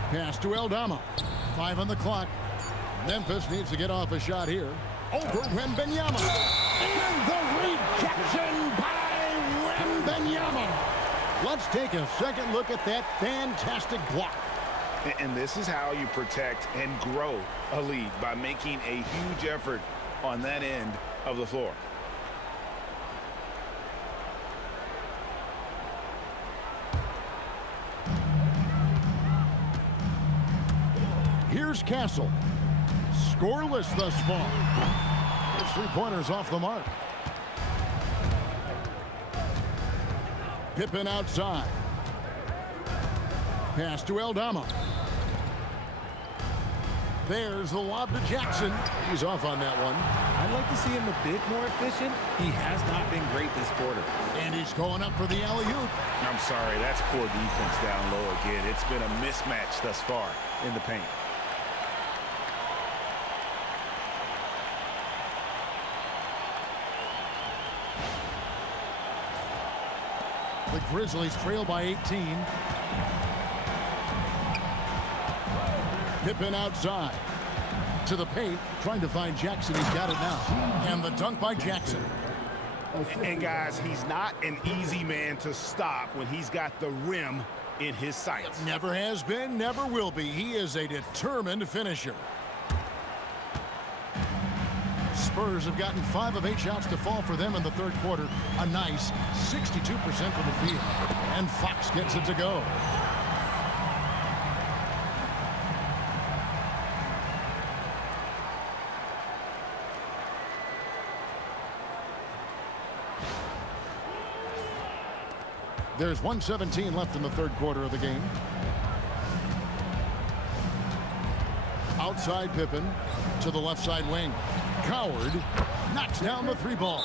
Pass to Aldama. 5 on the clock. Memphis needs to get off a shot here. Over Wembanyama. And the rejection by Wembanyama. Let's take a second look at that fantastic block. And this is how you protect and grow a lead, by making a huge effort on that end of the floor. Here's Castle. Scoreless thus far. His three-pointers off the mark. Pippen outside. Pass to Aldama. There's the lob to Jackson. He's off on that one. I'd like to see him a bit more efficient. He has not been great this quarter. And he's going up for the alley-oop. I'm sorry, that's poor defense down low again. It's been a mismatch thus far in the paint. The Grizzlies trail by 18. Pippen outside. To the paint, trying to find Jackson. He's got it now. And the dunk by Jackson. And guys, he's not an easy man to stop when he's got the rim in his sights. Never has been, never will be. He is a determined finisher. Spurs have gotten 5 of 8 shots to fall for them in the third quarter. A nice 62% from the field. And Fox gets it to go. There's 1:17 left in the third quarter of the game. Outside Pippen to the left side wing. Coward knocks down the three ball.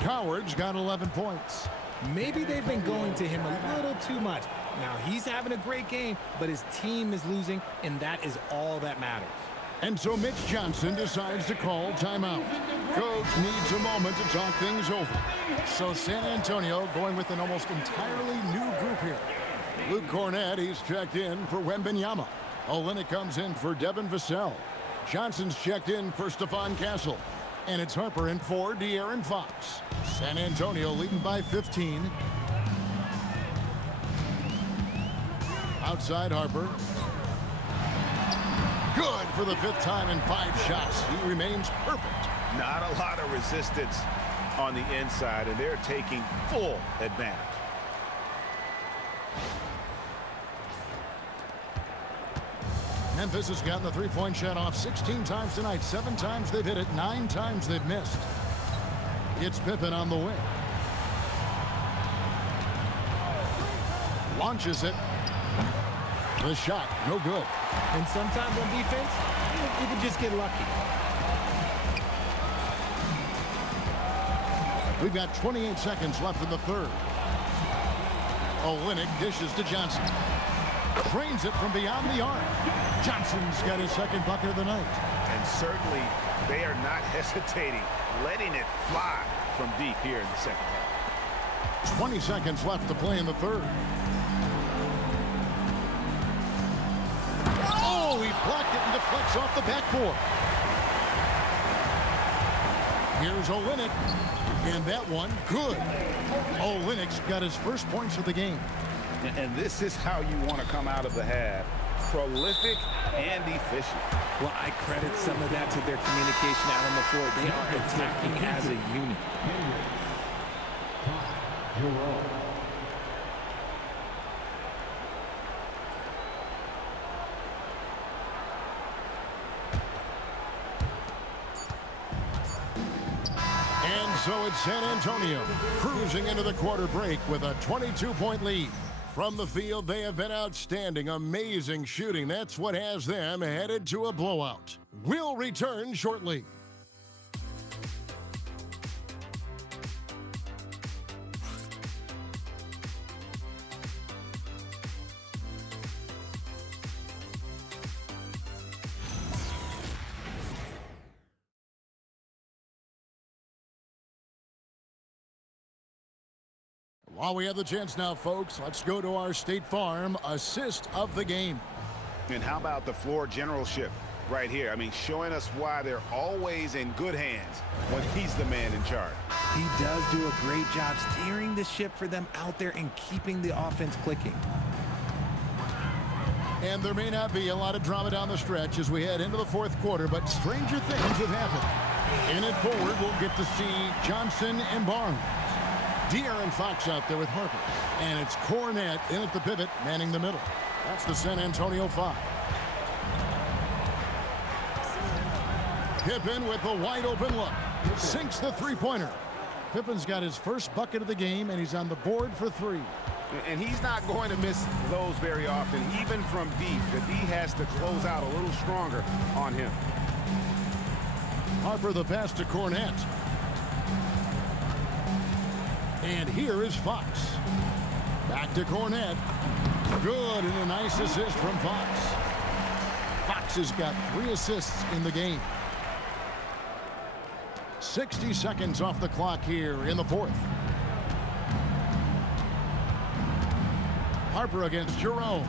Coward's got 11 points. Maybe they've been going to him a little too much. Now he's having a great game, but his team is losing, and that is all that matters. And so Mitch Johnson decides to call timeout. Coach needs a moment to talk things over. So San Antonio going with an almost entirely new group here. Luke Cornett, he's checked in for Wembanyama. Olynyk comes in for Devin Vassell. Johnson's checked in for Stephon Castle. And it's Harper in for De'Aaron Fox. San Antonio leading by 15. Outside Harper. Good for the 5th time in 5 shots. He remains perfect. Not a lot of resistance on the inside, and they're taking full advantage. Memphis has gotten the three-point shot off 16 times tonight. 7 times they've hit it, 9 times they've missed. It's Pippen on the wing. Launches it. The shot, no good. And sometimes on defense, you can just get lucky. We've got 28 seconds left in the third. Olynyk dishes to Johnson. Drains it from beyond the arc. Johnson's got his second bucket of the night. And certainly they are not hesitating, letting it fly from deep here in the second half. 20 seconds left to play in the third. Oh, he blocked it and deflects off the backboard. Here's Olynyk. And that one, good. Olynyk's got his first points of the game. And this is how you want to come out of the half. Prolific and efficient. Well, I credit some of that to their communication out on the floor. They are attacking as a unit. And so it's San Antonio cruising into the quarter break with a 22-point lead. From the field, they have been outstanding, amazing shooting. That's what has them headed to a blowout. We'll return shortly. While we have the chance now, folks, let's go to our State Farm assist of the game. And how about the floor generalship right here? I mean, showing us why they're always in good hands when he's the man in charge. He does do a great job steering the ship for them out there and keeping the offense clicking. And there may not be a lot of drama down the stretch as we head into the fourth quarter, but stranger things have happened. In it forward, we'll get to see Johnson and Barnes. De'Aaron Fox out there with Harper. And it's Cornette in at the pivot, manning the middle. That's the San Antonio 5. Pippen with a wide open look. Sinks the three-pointer. Pippen's got his first bucket of the game, and he's on the board for 3. And he's not going to miss those very often, even from deep. The D has to close out a little stronger on him. Harper the pass to Cornette. And here is Fox. Back to Cornette. Good, and a nice assist from Fox. Fox has got 3 assists in the game. 60 seconds off the clock here in the 4th. Harper against Jerome.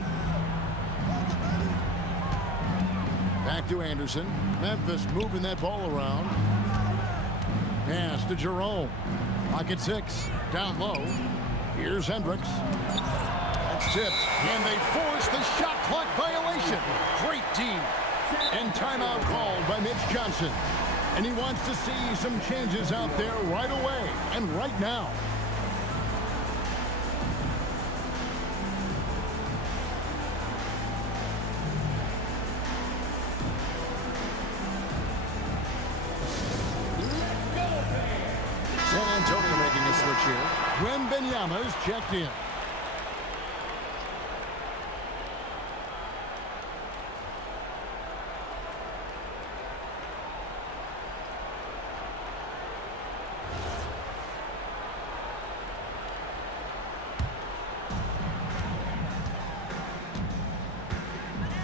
Back to Anderson. Memphis moving that ball around. Pass to Jerome. Clock at 6. Down low. Here's Hendricks. That's tipped. And they force the shot clock violation. Great team. And timeout called by Mitch Johnson. And he wants to see some changes out there right away and right now. San Antonio making a switch here. Wembanyama's checked in.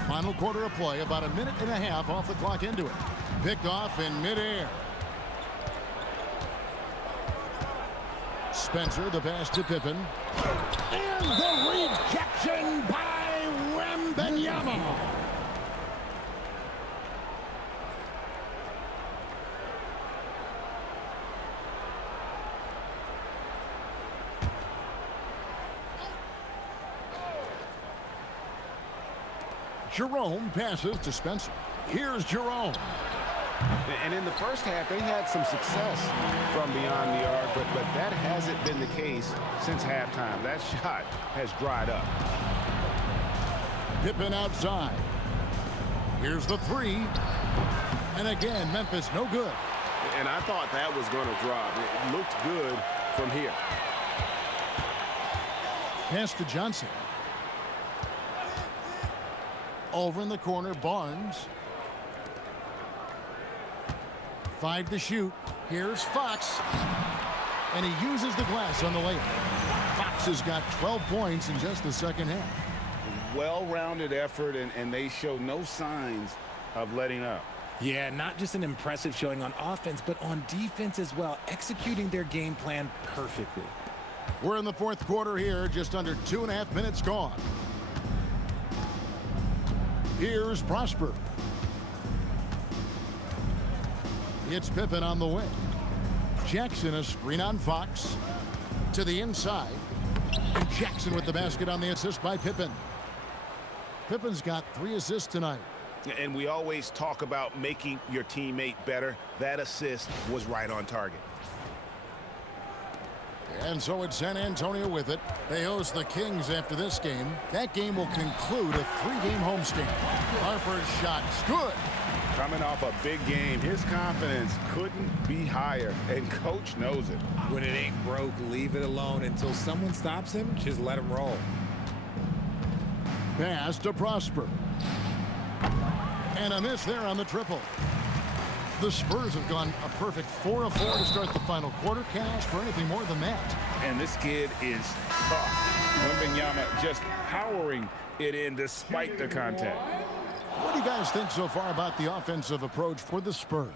Final quarter of play, about a minute and a half off the clock into it. Picked off in midair. Spencer, the pass to Pippen. And the rejection by Wembanyama. Jerome passes to Spencer. Here's Jerome. And in the first half, they had some success from beyond the arc, but that hasn't been the case since halftime. That shot has dried up. Pippen outside. Here's the 3. And again, Memphis no good. And I thought that was going to drop. It looked good from here. Pass to Johnson. Over in the corner, Barnes. 5 to shoot. Here's Fox. And he uses the glass on the layup. Fox has got 12 points in just the second half. Well-rounded effort, and they show no signs of letting up. Yeah, not just an impressive showing on offense, but on defense as well, executing their game plan perfectly. We're in the 4th quarter here, just under 2.5 minutes gone. Here's Prosper. It's Pippen on the wing. Jackson a screen on Fox. To the inside. And Jackson with the basket on the assist by Pippen. Pippen's got 3 assists tonight. And we always talk about making your teammate better. That assist was right on target. And so it's San Antonio with it. They host the Kings after this game. That game will conclude a 3-game homestand. Harper's shot's good. Coming off a big game, his confidence couldn't be higher, and coach knows it. When it ain't broke, leave it alone until someone stops him. Just let him roll. Pass to Prosper. And a miss there on the triple. The Spurs have gone a perfect 4 of 4 to start the final quarter. Can't ask for anything more than that. And this kid is tough. Wembanyama just powering it in despite the contact. What do you guys think so far about the offensive approach for the Spurs?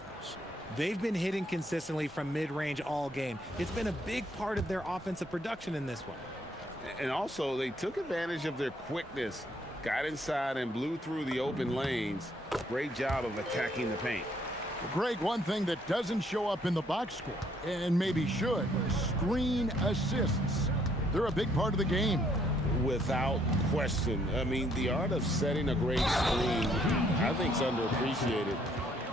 They've been hitting consistently from mid-range all game. It's been a big part of their offensive production in this one. And also, they took advantage of their quickness, got inside and blew through the open lanes. Great job of attacking the paint. Greg, one thing that doesn't show up in the box score, and maybe should, screen assists. They're a big part of the game. Without question. I mean, the art of setting a great screen, I think, is underappreciated.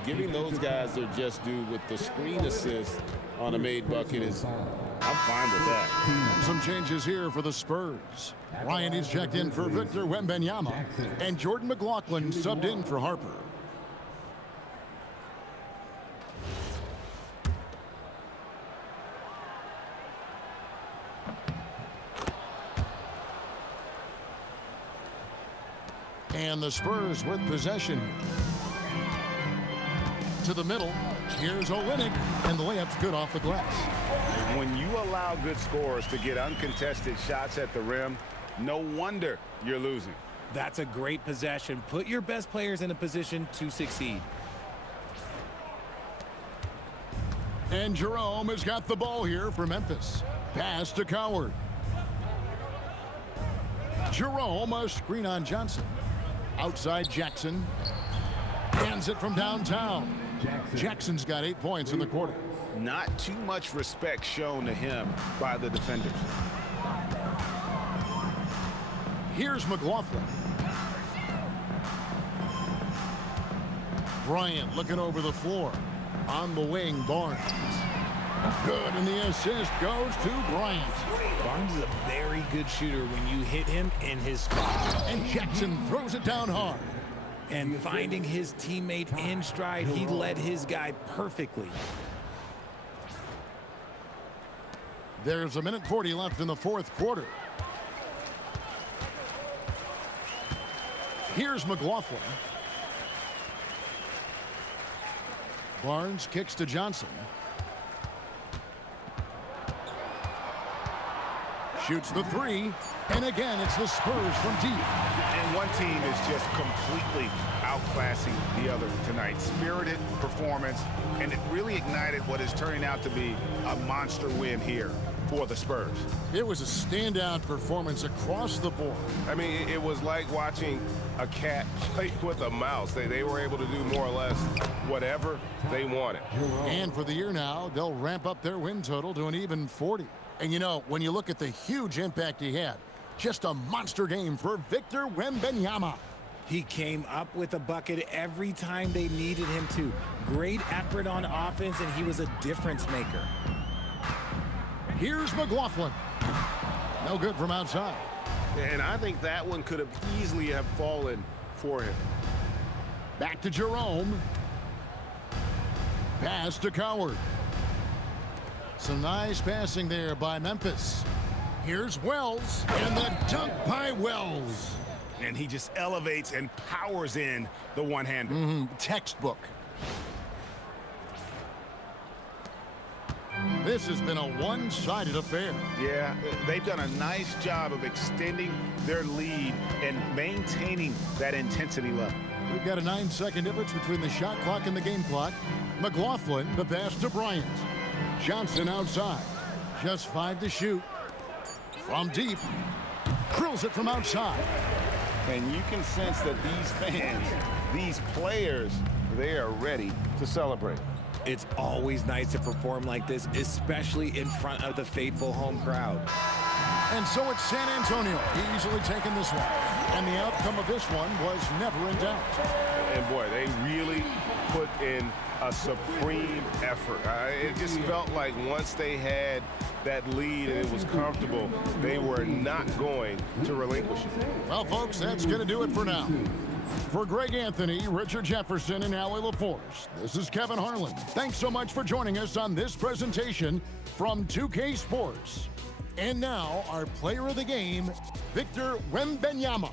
giving those guys their just due with the screen assist on a made bucket I'm fine with that. Some changes here for the Spurs. Ryan is checked in for Victor Wembanyama, and Jordan McLaughlin subbed in for Harper. And the Spurs with possession. To the middle. Here's Olynyk, and the layup's good off the glass. When you allow good scorers to get uncontested shots at the rim, no wonder you're losing. That's a great possession. Put your best players in a position to succeed. And Jerome has got the ball here for Memphis. Pass to Coward. Jerome, a screen on Johnson. Outside Jackson. Hands it from downtown. Jackson's got 8 points in the quarter. Not too much respect shown to him by the defenders. Here's McLaughlin. Bryant looking over the floor. On the wing, Barnes. Good, and the assist goes to Bryant. Barnes is a very good shooter when you hit him in his spot. And Jackson throws it down hard. And finding his teammate in stride, he led his guy perfectly. There's 1:40 left in the fourth quarter. Here's McLaughlin. Barnes kicks to Johnson. Shoots the three, and again it's the Spurs from deep. And one team is just completely outclassing the other tonight. Spirited performance, and it really ignited what is turning out to be a monster win here for the Spurs. It was a standout performance across the board. I mean, it was like watching a cat play with a mouse. They were able to do more or less whatever they wanted. And for the year now, they'll ramp up their win total to an even 40. And you know, when you look at the huge impact he had, just a monster game for Victor Wembanyama. He came up with a bucket every time they needed him to. Great effort on offense, and he was a difference maker. Here's McLaughlin. No good from outside. And I think that one could have easily have fallen for him. Back to Jerome. Pass to Coward. Some nice passing there by Memphis. Here's Wells, and the dunk by Wells. And he just elevates and powers in the one-hander. Textbook. This has been a one-sided affair. Yeah, they've done a nice job of extending their lead and maintaining that intensity level. We've got a 9-second difference between the shot clock and the game clock. McLaughlin, the pass to Bryant. Johnson outside. Just 5 to shoot. From deep. Drills it from outside. And you can sense that these fans, these players, they are ready to celebrate. It's always nice to perform like this, especially in front of the faithful home crowd. And so it's San Antonio easily taking this one. And the outcome of this one was never in doubt. And boy, they really put in a supreme effort. It just felt like once they had that lead and it was comfortable, they were not going to relinquish it. Well, folks, that's going to do it for now. For Greg Anthony, Richard Jefferson, and Allie LaForce, this is Kevin Harlan. Thanks so much for joining us on this presentation from 2K Sports. And now, our player of the game, Victor Wembanyama.